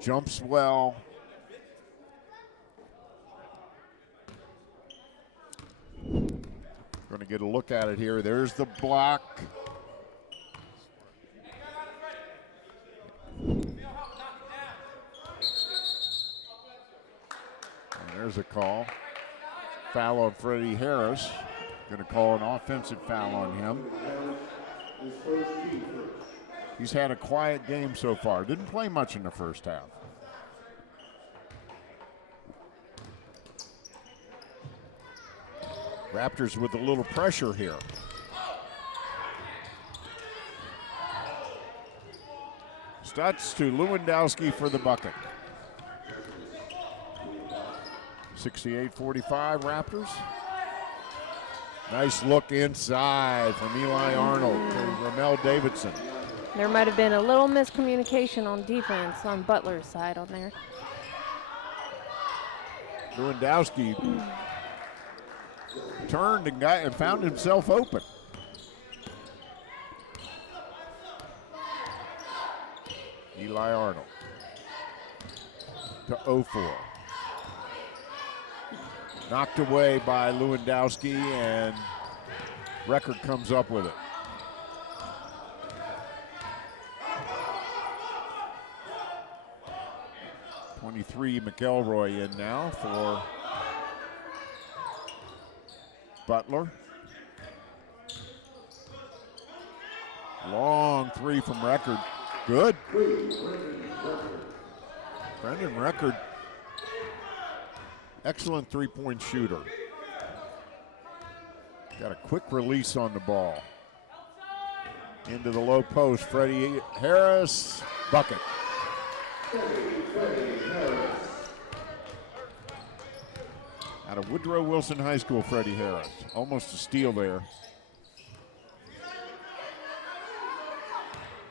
jumps well. Going to get a look at it here. There's the block. There's a call. Foul on Freddie Harris. Going to call an offensive foul on him. He's had a quiet game so far. Didn't play much in the first half. Raptors with a little pressure here. Stutz to Lewandowski for the bucket. 68-45 Raptors. Nice look inside from Eli Arnold to Ramel Davidson. There might have been a little miscommunication on defense on Butler's side on there. Lewandowski turned and found himself open. Eli Arnold to 0-4. Knocked away by Lewandowski, and Record comes up with it. '23 McElroy in now for Butler. Long three from Record. Good. Brendan Record, excellent three-point shooter. Got a quick release on the ball. Into the low post, Freddie Harris, bucket. Out of Woodrow Wilson High School, Freddie Harris. Almost a steal there.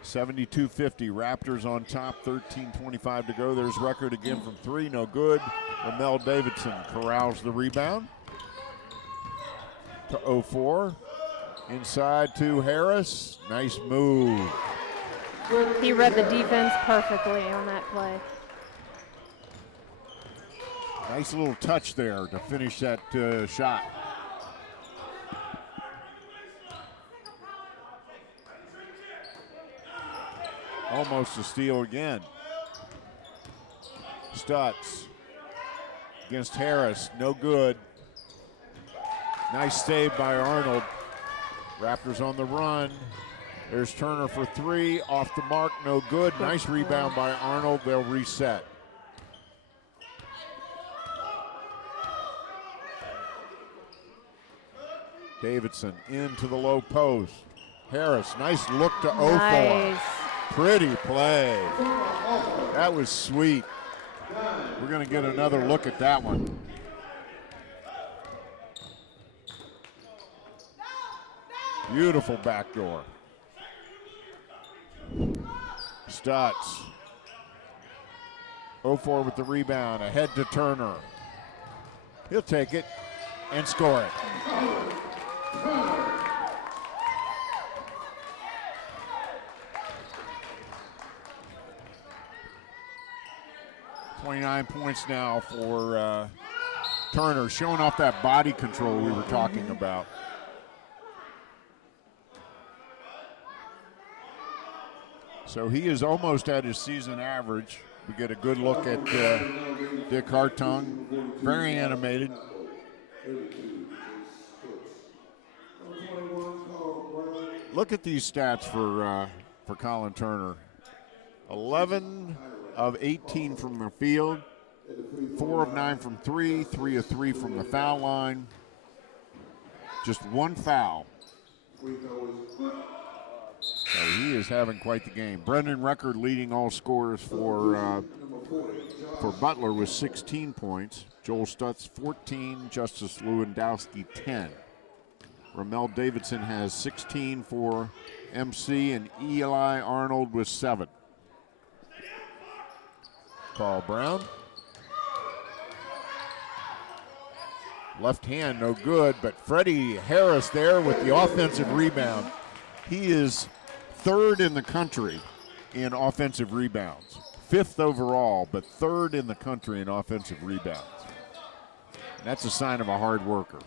72-50, Raptors on top, 13:25 to go. There's Record again from three, no good. Ramel Davidson corrals the rebound to 0-4. Inside to Harris, nice move. He read the defense perfectly on that play. Nice little touch there to finish that shot. Almost a steal again. Stutz against Harris, no good. Nice save by Arnold. Raptors on the run. There's Turner for three, off the mark, no good. Nice rebound by Arnold, they'll reset. Davidson into the low post. Harris, nice look to 0-4. Nice. Pretty play. That was sweet. We're going to get another look at that one. Beautiful backdoor. Stutz. 0-4 with the rebound. Ahead to Turner. He'll take it and score it. 29 points now for Turner, showing off that body control we were talking about. So he is almost at his season average. We get a good look at Dick Hartung, very animated. Look at these stats for Colin Turner. 11 of 18 from the field, 4 of 9 from 3, 3 of 3 from the foul line. Just one foul. So he is having quite the game. Brendan Record leading all scorers for Butler with 16 points. Joel Stutz 14, Justice Lewandowski 10. Ramel Davidson has 16 for MC, and Eli Arnold with 7. Carl Brown. Left hand, no good, but Freddie Harris there with the offensive rebound. He is 3rd in the country in offensive rebounds. 5th overall, but 3rd in the country in offensive rebounds. That's a sign of a hard worker.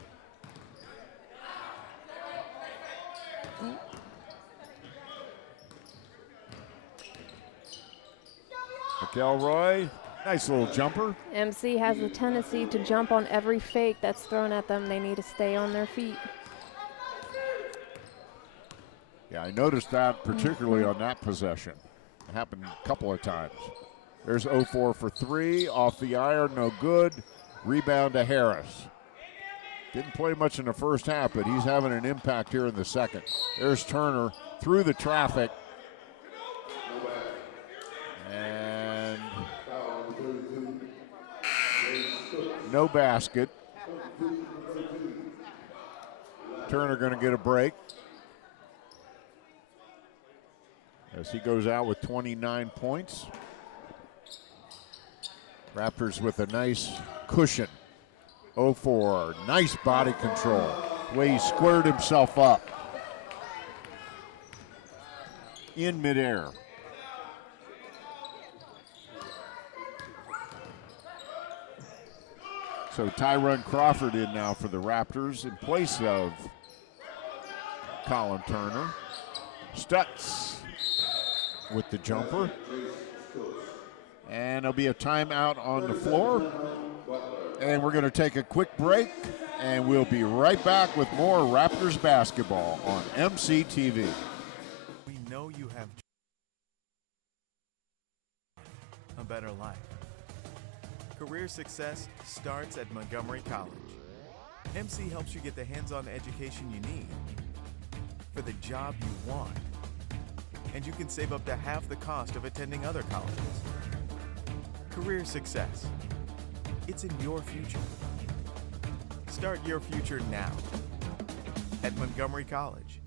McElroy, nice little jumper. MC has a tendency to jump on every fake that's thrown at them. They need to stay on their feet. Yeah, I noticed that particularly on that possession. It happened a couple of times. There's 0-4 for 3, off the iron, no good. Rebound to Harris. Didn't play much in the first half, but he's having an impact here in the second. There's Turner through the traffic. And no basket. Turner going to get a break as he goes out with 29 points. Raptors with a nice cushion. 0-4, nice body control. The way he squared himself up in midair. So Tyron Crawford in now for the Raptors in place of Colin Turner. Stutz with the jumper. And there'll be a timeout on the floor. And we're going to take a quick break, and we'll be right back with more Raptors basketball on MCTV. We know you have a better life. Career success starts at Montgomery College. MC helps you get the hands-on education you need for the job you want. And you can save up to half the cost of attending other colleges. Career success. It's in your future. Start your future now at Montgomery College.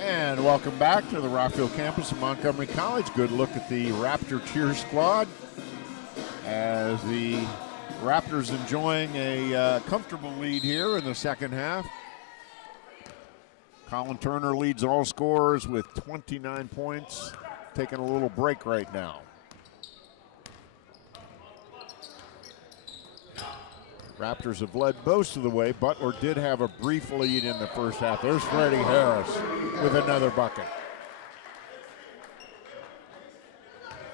And welcome back to the Rockville campus of Montgomery College. Good look at the Raptor cheer squad as the Raptors enjoying a comfortable lead here in the second half. Colin Turner leads all scorers with 29 points, taking a little break right now. Raptors have led most of the way. Butler did have a brief lead in the first half. There's Freddie Harris with another bucket.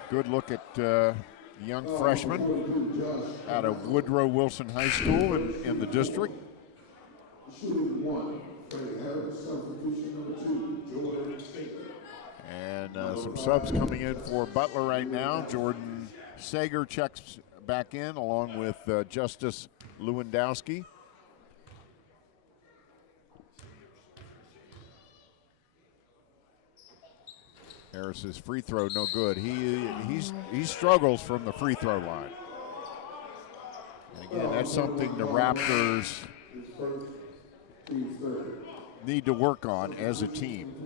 Good look at young freshman out of Woodrow Wilson High School in the district. And some subs coming in for Butler right now. Jordan Sager checks back in along with Justice Lewandowski. Harris's free throw no good. He struggles from the free throw line. And again, that's something the Raptors need to work on as a team.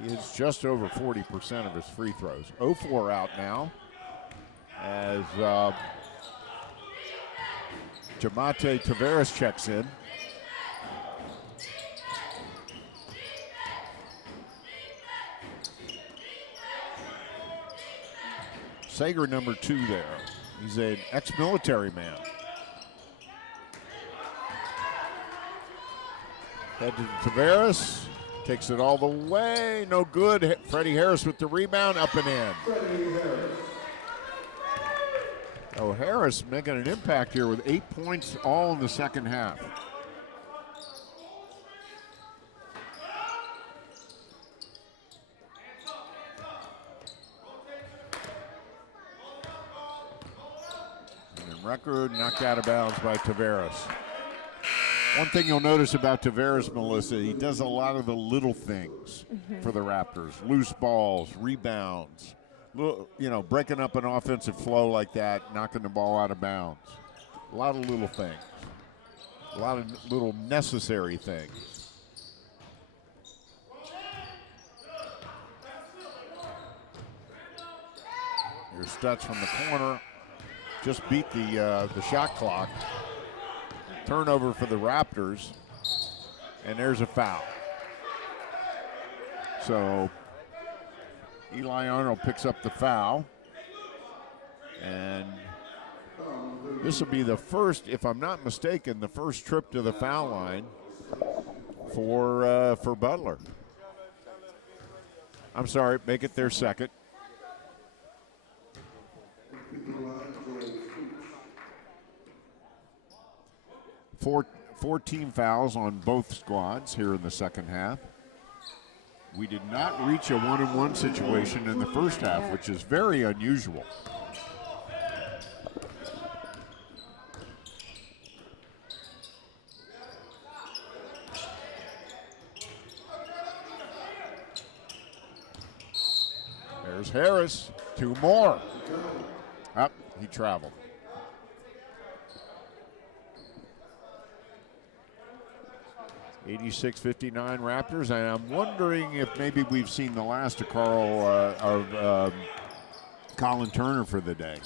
He is just over 40% of his free throws. 0-4 out now as Jamate Tavares checks in. Sager number 2 there. He's an ex-military man. Head to Tavares. Takes it all the way, no good. Freddie Harris with the rebound, up and in. So Harris making an impact here with 8 points all in the second half. And record knocked out of bounds by Tavares. One thing you'll notice about Tavares, Melissa, he does a lot of the little things for the Raptors. Loose balls, rebounds, breaking up an offensive flow like that, knocking the ball out of bounds. A lot of little things. A lot of little necessary things. Here's Stutz from the corner. Just beat the shot clock. Turnover for the Raptors, and there's a foul. So Eli Arnold picks up the foul, and this will be the first, if I'm not mistaken, the first trip to the foul line for Butler. I'm sorry, make it their second. Four team fouls on both squads here in the second half. We did not reach a 1-on-1 situation in the first half, which is very unusual. There's Harris, 2 more. Up, he traveled. '86-59 Raptors, and I'm wondering if maybe we've seen the last of Colin Turner for the day.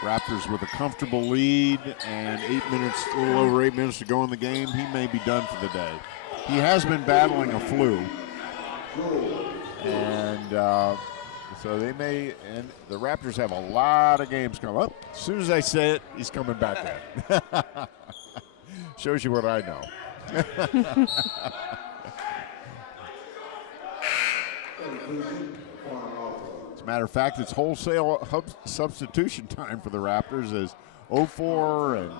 Raptors with a comfortable lead and a little over 8 minutes to go in the game. He may be done for the day. He has been battling a flu, and so they may, and the Raptors have a lot of games coming up. As soon as I say it, he's coming back in. Shows you what I know. As a matter of fact, it's wholesale substitution time for the Raptors as Ofor and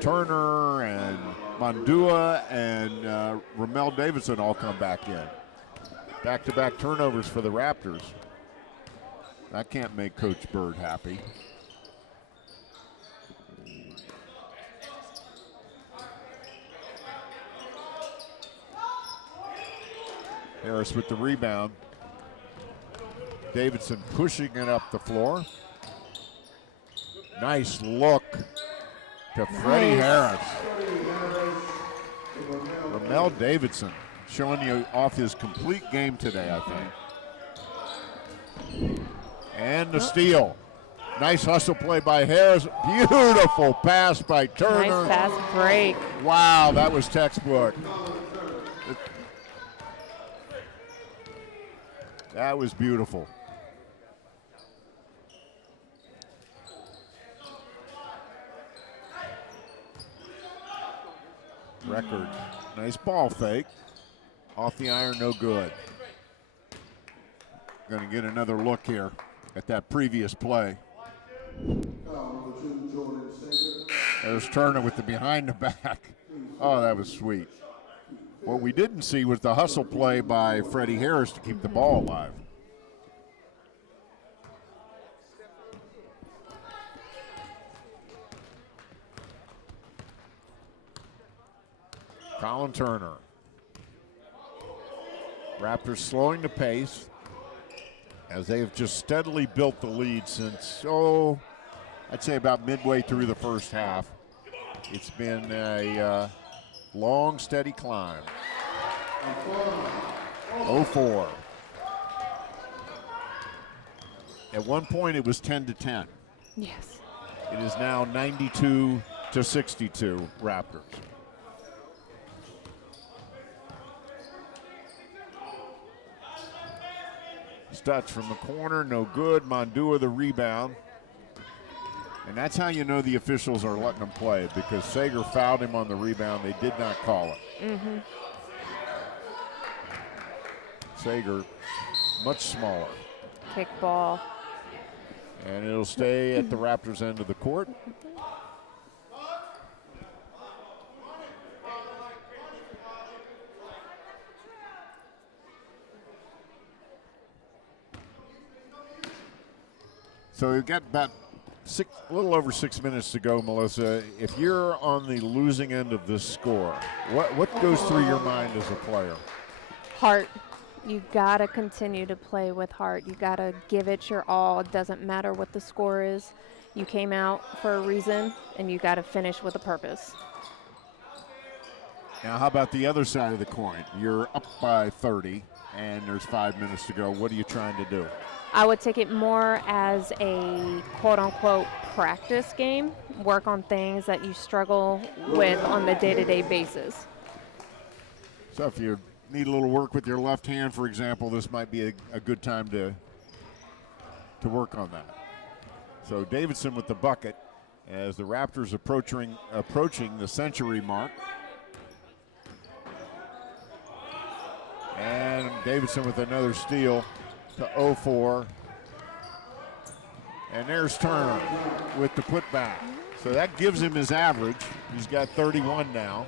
Turner and Mondua and Ramel Davidson all come back in. Back-to-back turnovers for the Raptors. That can't make Coach Bird happy. Harris with the rebound. Davidson pushing it up the floor. Nice look to Freddie Harris. Ramel Davidson showing you off his complete game today, I think. And the steal. Nice hustle play by Harris. Beautiful pass by Turner. Nice fast break. Wow, that was textbook. That was beautiful. Record. Nice ball fake. Off the iron, no good. Going to get another look here at that previous play. There's Turner with the behind the back. Oh, that was sweet. What we didn't see was the hustle play by Freddie Harris to keep the ball alive. Colin Turner. Raptors slowing the pace as they have just steadily built the lead since, I'd say about midway through the first half. It's been a long, steady climb. 0-4. At one point, it was 10-10. Yes. It is now 92-62 Raptors. Stutz from the corner, no good. Mondua the rebound. And that's how you know the officials are letting them play, because Sager fouled him on the rebound. They did not call it. Mm-hmm. Sager, much smaller. kickball. And it'll stay at the Raptors' end of the court. So we've got about a little over 6 minutes to go, Melissa. If you're on the losing end of this score, what goes through your mind as a player? Heart. You gotta continue to play with heart. You gotta give it your all. It doesn't matter what the score is. You came out for a reason, and you gotta finish with a purpose. Now, how about the other side of the coin? You're up by 30, and there's 5 minutes to go. What are you trying to do? I would take it more as a quote-unquote practice game. Work on things that you struggle with on the day-to-day basis. So if you need a little work with your left hand, for example, this might be a good time to work on that. So Davidson with the bucket as the Raptors approaching the century mark. And Davidson with another steal to 0-4. And there's Turner with the putback. So that gives him his average. He's got 31 now.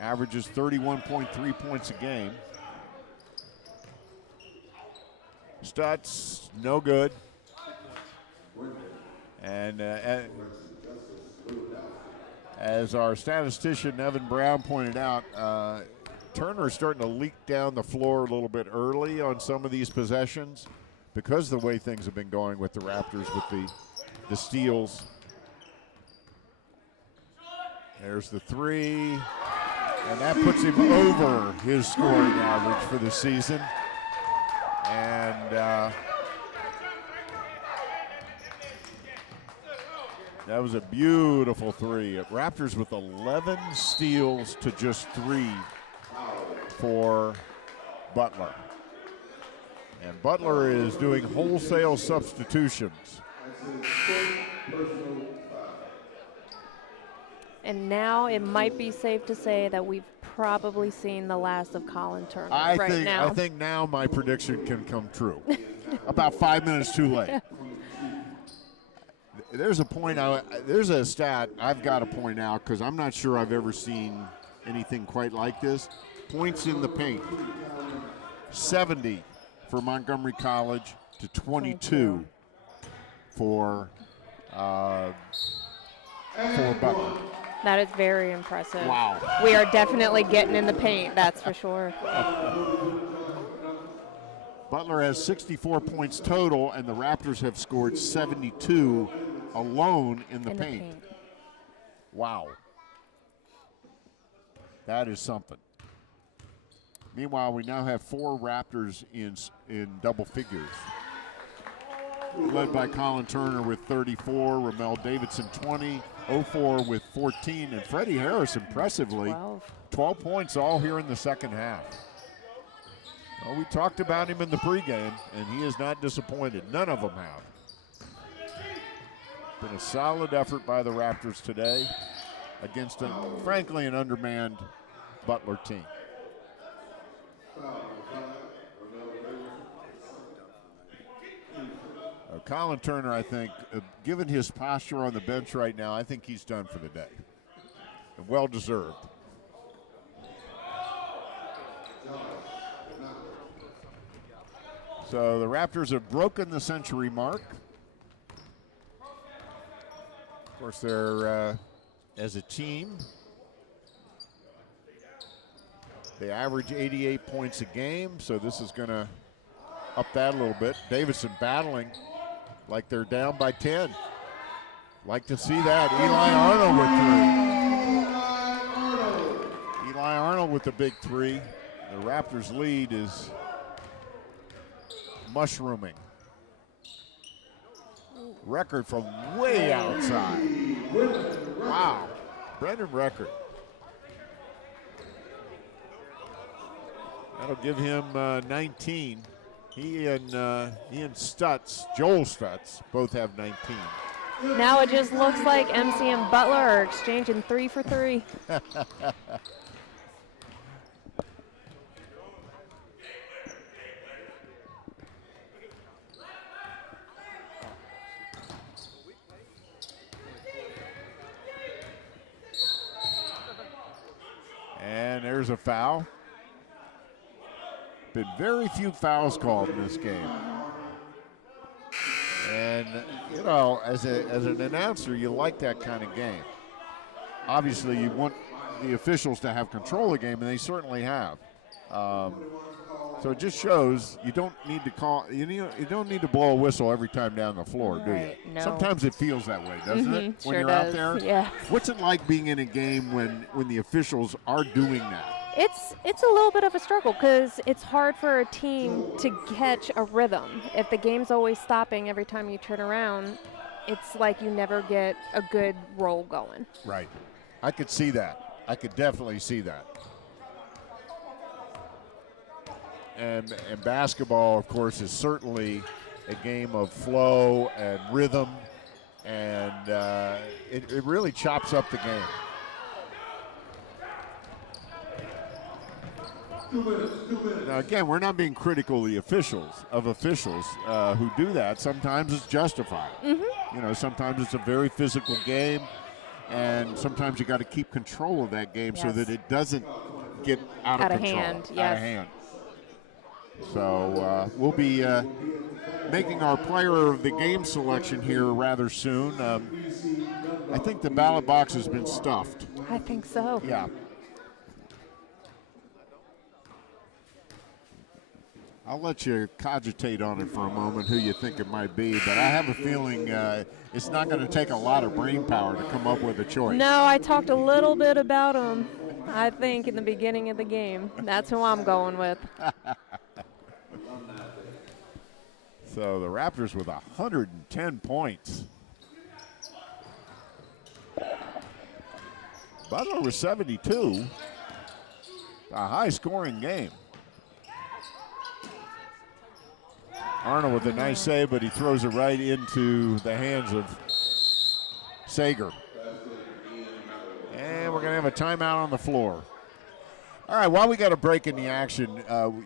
Averages 31.3 points a game. Stutz, no good. And as our statistician Evan Brown pointed out, Turner is starting to leak down the floor a little bit early on some of these possessions because of the way things have been going with the Raptors with the steals. There's the three. And that puts him over his scoring average for the season. And that was a beautiful three. Raptors with 11 steals to just 3 for Butler. And Butler is doing wholesale substitutions. And now it might be safe to say that we've probably seen the last of Colin Turner now. I think now my prediction can come true. About 5 minutes too late. There's a stat I've got to point out because I'm not sure I've ever seen anything quite like this. Points in the paint. 70 for Montgomery College to 22 for Butler. That is very impressive. Wow. We are definitely getting in the paint, that's for sure. Butler has 64 points total, and the Raptors have scored 72 alone in the paint. Wow. That is something. Meanwhile, we now have 4 Raptors in double figures. Led by Colin Turner with 34, Ramel Davidson 20, 0-4 with 14, and Freddie Harris impressively 12 points all here in the second half. Well, we talked about him in the pregame, and he is not disappointed. None of them have. Been a solid effort by the Raptors today against, frankly, an undermanned Butler team. Colin Turner, I think, given his posture on the bench right now, I think he's done for the day. And well deserved. So the Raptors have broken the century mark. Of course, they're, as a team, they average 88 points a game, so this is going to up that a little bit. Davidson battling like they're down by 10. Like to see that. Eli Arnold with 3. Eli Arnold with the big 3. The Raptors' lead is mushrooming. Record from way outside. Wow. Brendan Record. That'll give him 19. He and Stutz, Joel Stutz, both have 19. Now it just looks like MC and Butler are exchanging 3 for 3. there's a foul. Been very few fouls called in this game. And, you know, as an announcer, you like that kind of game. Obviously, you want the officials to have control of the game, and they certainly have. So it just shows you don't need to call. You don't need to blow a whistle every time down the floor, do you? No. Sometimes it feels that way, doesn't it? When Sure you're does. out there. Yeah. What's it like being in a game when the officials are doing that? It's a little bit of a struggle because it's hard for a team to catch a rhythm. If the game's always stopping every time you turn around, it's like you never get a good roll going. Right. I could see that. I could definitely see that. And basketball, of course, is certainly a game of flow and rhythm, and it really chops up the game. 2 minutes. Now, again, we're not being critical of the officials who do that. Sometimes it's justified. You know, sometimes it's a very physical game, and sometimes you got to keep control of that game so that it doesn't get out of control. Hand, Out yes. of hand. So we'll be making our player of the game selection here rather soon. I think the ballot box has been stuffed. I think so. Yeah. I'll let you cogitate on it for a moment, who you think it might be, but I have a feeling it's not going to take a lot of brain power to come up with a choice. No, I talked a little bit about him, I think, in the beginning of the game. That's who I'm going with. So the Raptors with 110 points. Butler with 72. A high-scoring game. Arnold with a nice save, but he throws it right into the hands of Sager. And we're going to have a timeout on the floor. All right, while we got a break in the action,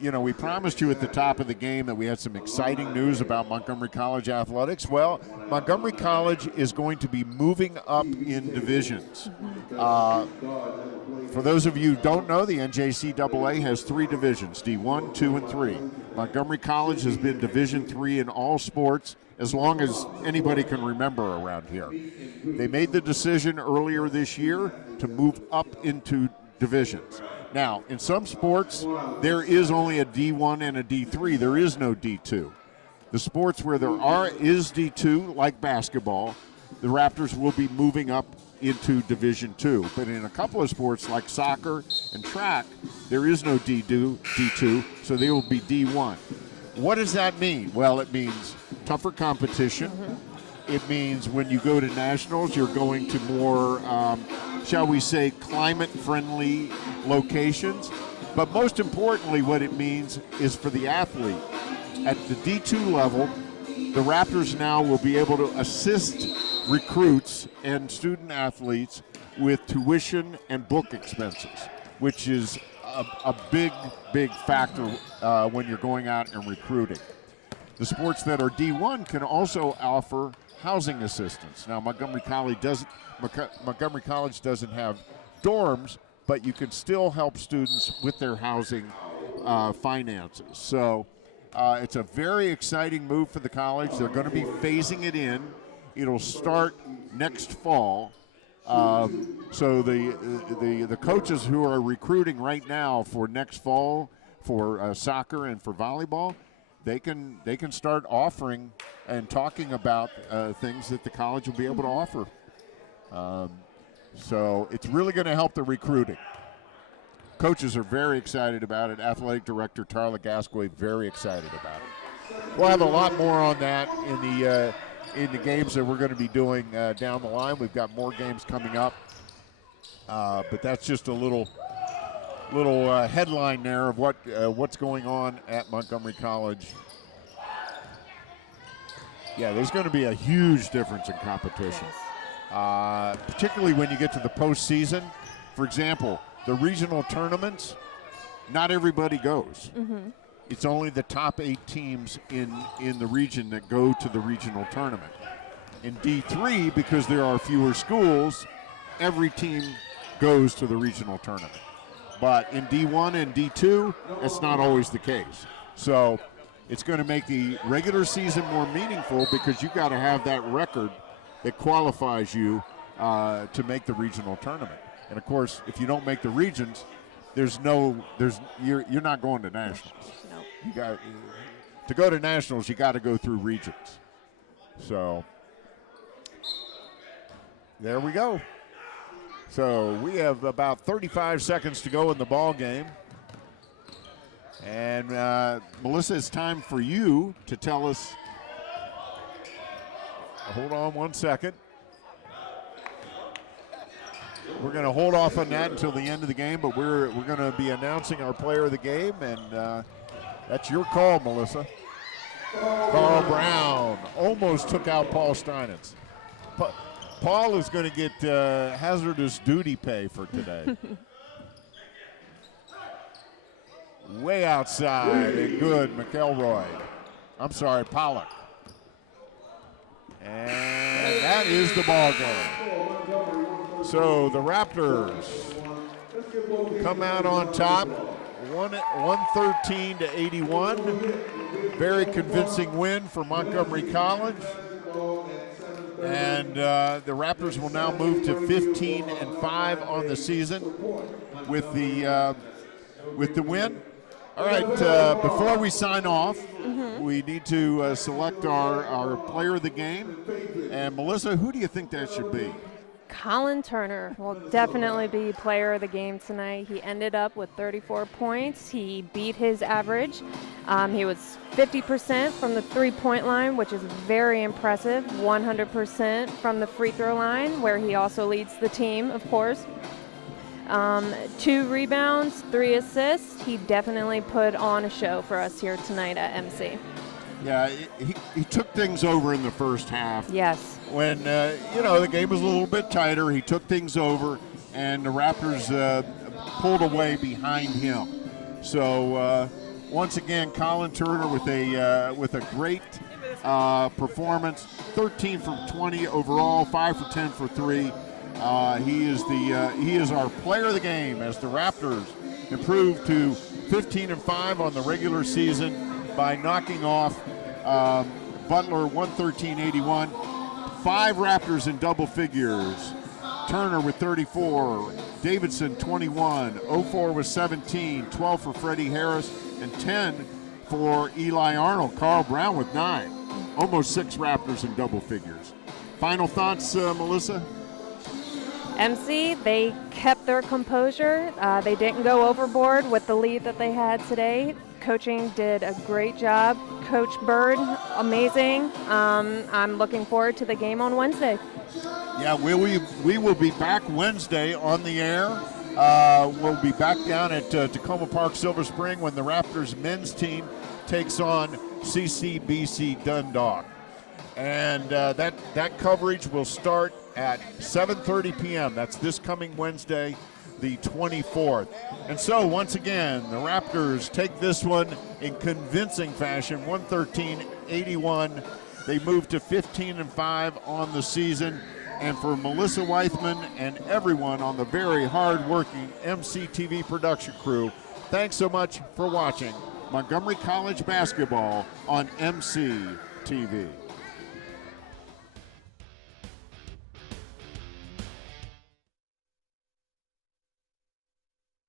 you know, we promised you at the top of the game that we had some exciting news about Montgomery College athletics. Well, Montgomery College is going to be moving up in divisions. For those of you who don't know, the NJCAA has 3 divisions, D1, 2, and 3. Montgomery College has been Division III in all sports as long as anybody can remember around here. They made the decision earlier this year to move up into divisions. Now, in some sports, there is only a D1 and a D3. There is no D2. The sports where there is D2, like basketball, the Raptors will be moving up into Division II. But in a couple of sports like soccer and track, there is no D2, so they will be D1. What does that mean? Well, it means tougher competition. It means when you go to nationals, you're going to more, shall we say, climate-friendly locations. But most importantly, what it means is for the athlete. At the D2 level, the Raptors now will be able to assist recruits and student athletes with tuition and book expenses, which is a big, big factor when you're going out and recruiting. The sports that are D1 can also offer housing assistance. Now, Montgomery College doesn't have dorms, but you can still help students with their housing finances. So it's a very exciting move for the college. They're going to be phasing it in. It'll start next fall. So the coaches who are recruiting right now for next fall for soccer and for volleyball, they can start offering and talking about things that the college will be able to offer. So it's really going to help the recruiting. Coaches are very excited about it. Athletic Director Tarla Gasquet very excited about it. We'll have a lot more on that in the games that we're going to be doing down the line. We've got more games coming up, but that's just a little headline there of what's going on at Montgomery College. Yeah, there's going to be a huge difference in competition, particularly when you get to the postseason. For example, the regional tournaments, not everybody goes. It's only the top 8 teams in the region that go to the regional tournament. In D3, because there are fewer schools, every team goes to the regional tournament. But in D1 and D2, it's not always the case. So it's going to make the regular season more meaningful because you got to have that record that qualifies you to make the regional tournament. And of course, if you don't make the regions, you're not going to nationals. Nope. You got to go to nationals. You got to go through regions. So there we go. So we have about 35 seconds to go in the ball game. And Melissa, it's time for you to tell us. Hold on one second. We're going to hold off on that until the end of the game, but we're going to be announcing our player of the game, and that's your call, Melissa. Carl Brown almost took out Paul Steinitz. Paul is going to get hazardous duty pay for today. Way outside and good, McElroy. I'm sorry, Pollock. And that is the ball game. So the Raptors come out on top, 113 to 81. Very convincing win for Montgomery College. And the Raptors will now move to 15-5 on the season with the win. All right, before we sign off, we need to select our player of the game. And Melissa, who do you think that should be? Colin Turner will definitely be player of the game tonight. He ended up with 34 points. He beat his average. He was 50% from the three-point line, which is very impressive. 100% from the free throw line, where he also leads the team, of course. 2 rebounds, 3 assists. He definitely put on a show for us here tonight at MC. Yeah, he took things over in the first half. Yes. When, the game was a little bit tighter, he took things over, and the Raptors pulled away behind him. So, once again, Colin Turner with a great performance, 13 from 20 overall, 5 for 10 for 3. He is our player of the game as the Raptors improve to 15-5 on the regular season by knocking off Butler 113-81. 5 Raptors in double figures. Turner with 34, Davidson 21, 04 with 17, 12 for Freddie Harris, and 10 for Eli Arnold. Carl Brown with 9. Almost 6 Raptors in double figures. Final thoughts, Melissa? MC, they kept their composure. They didn't go overboard with the lead that they had today. Coaching did a great job. Coach Bird, amazing. I'm looking forward to the game on Wednesday. Yeah, we will be back Wednesday on the air. We'll be back down at Tacoma Park, Silver Spring, when the Raptors men's team takes on CCBC Dundalk. And that coverage will start at 7:30 p.m. That's this coming Wednesday, the 24th. And so, once again, the Raptors take this one in convincing fashion, 113-81. They move to 15-5 on the season. And for Melissa Weithman and everyone on the very hard-working MCTV production crew, thanks so much for watching Montgomery College basketball on MCTV.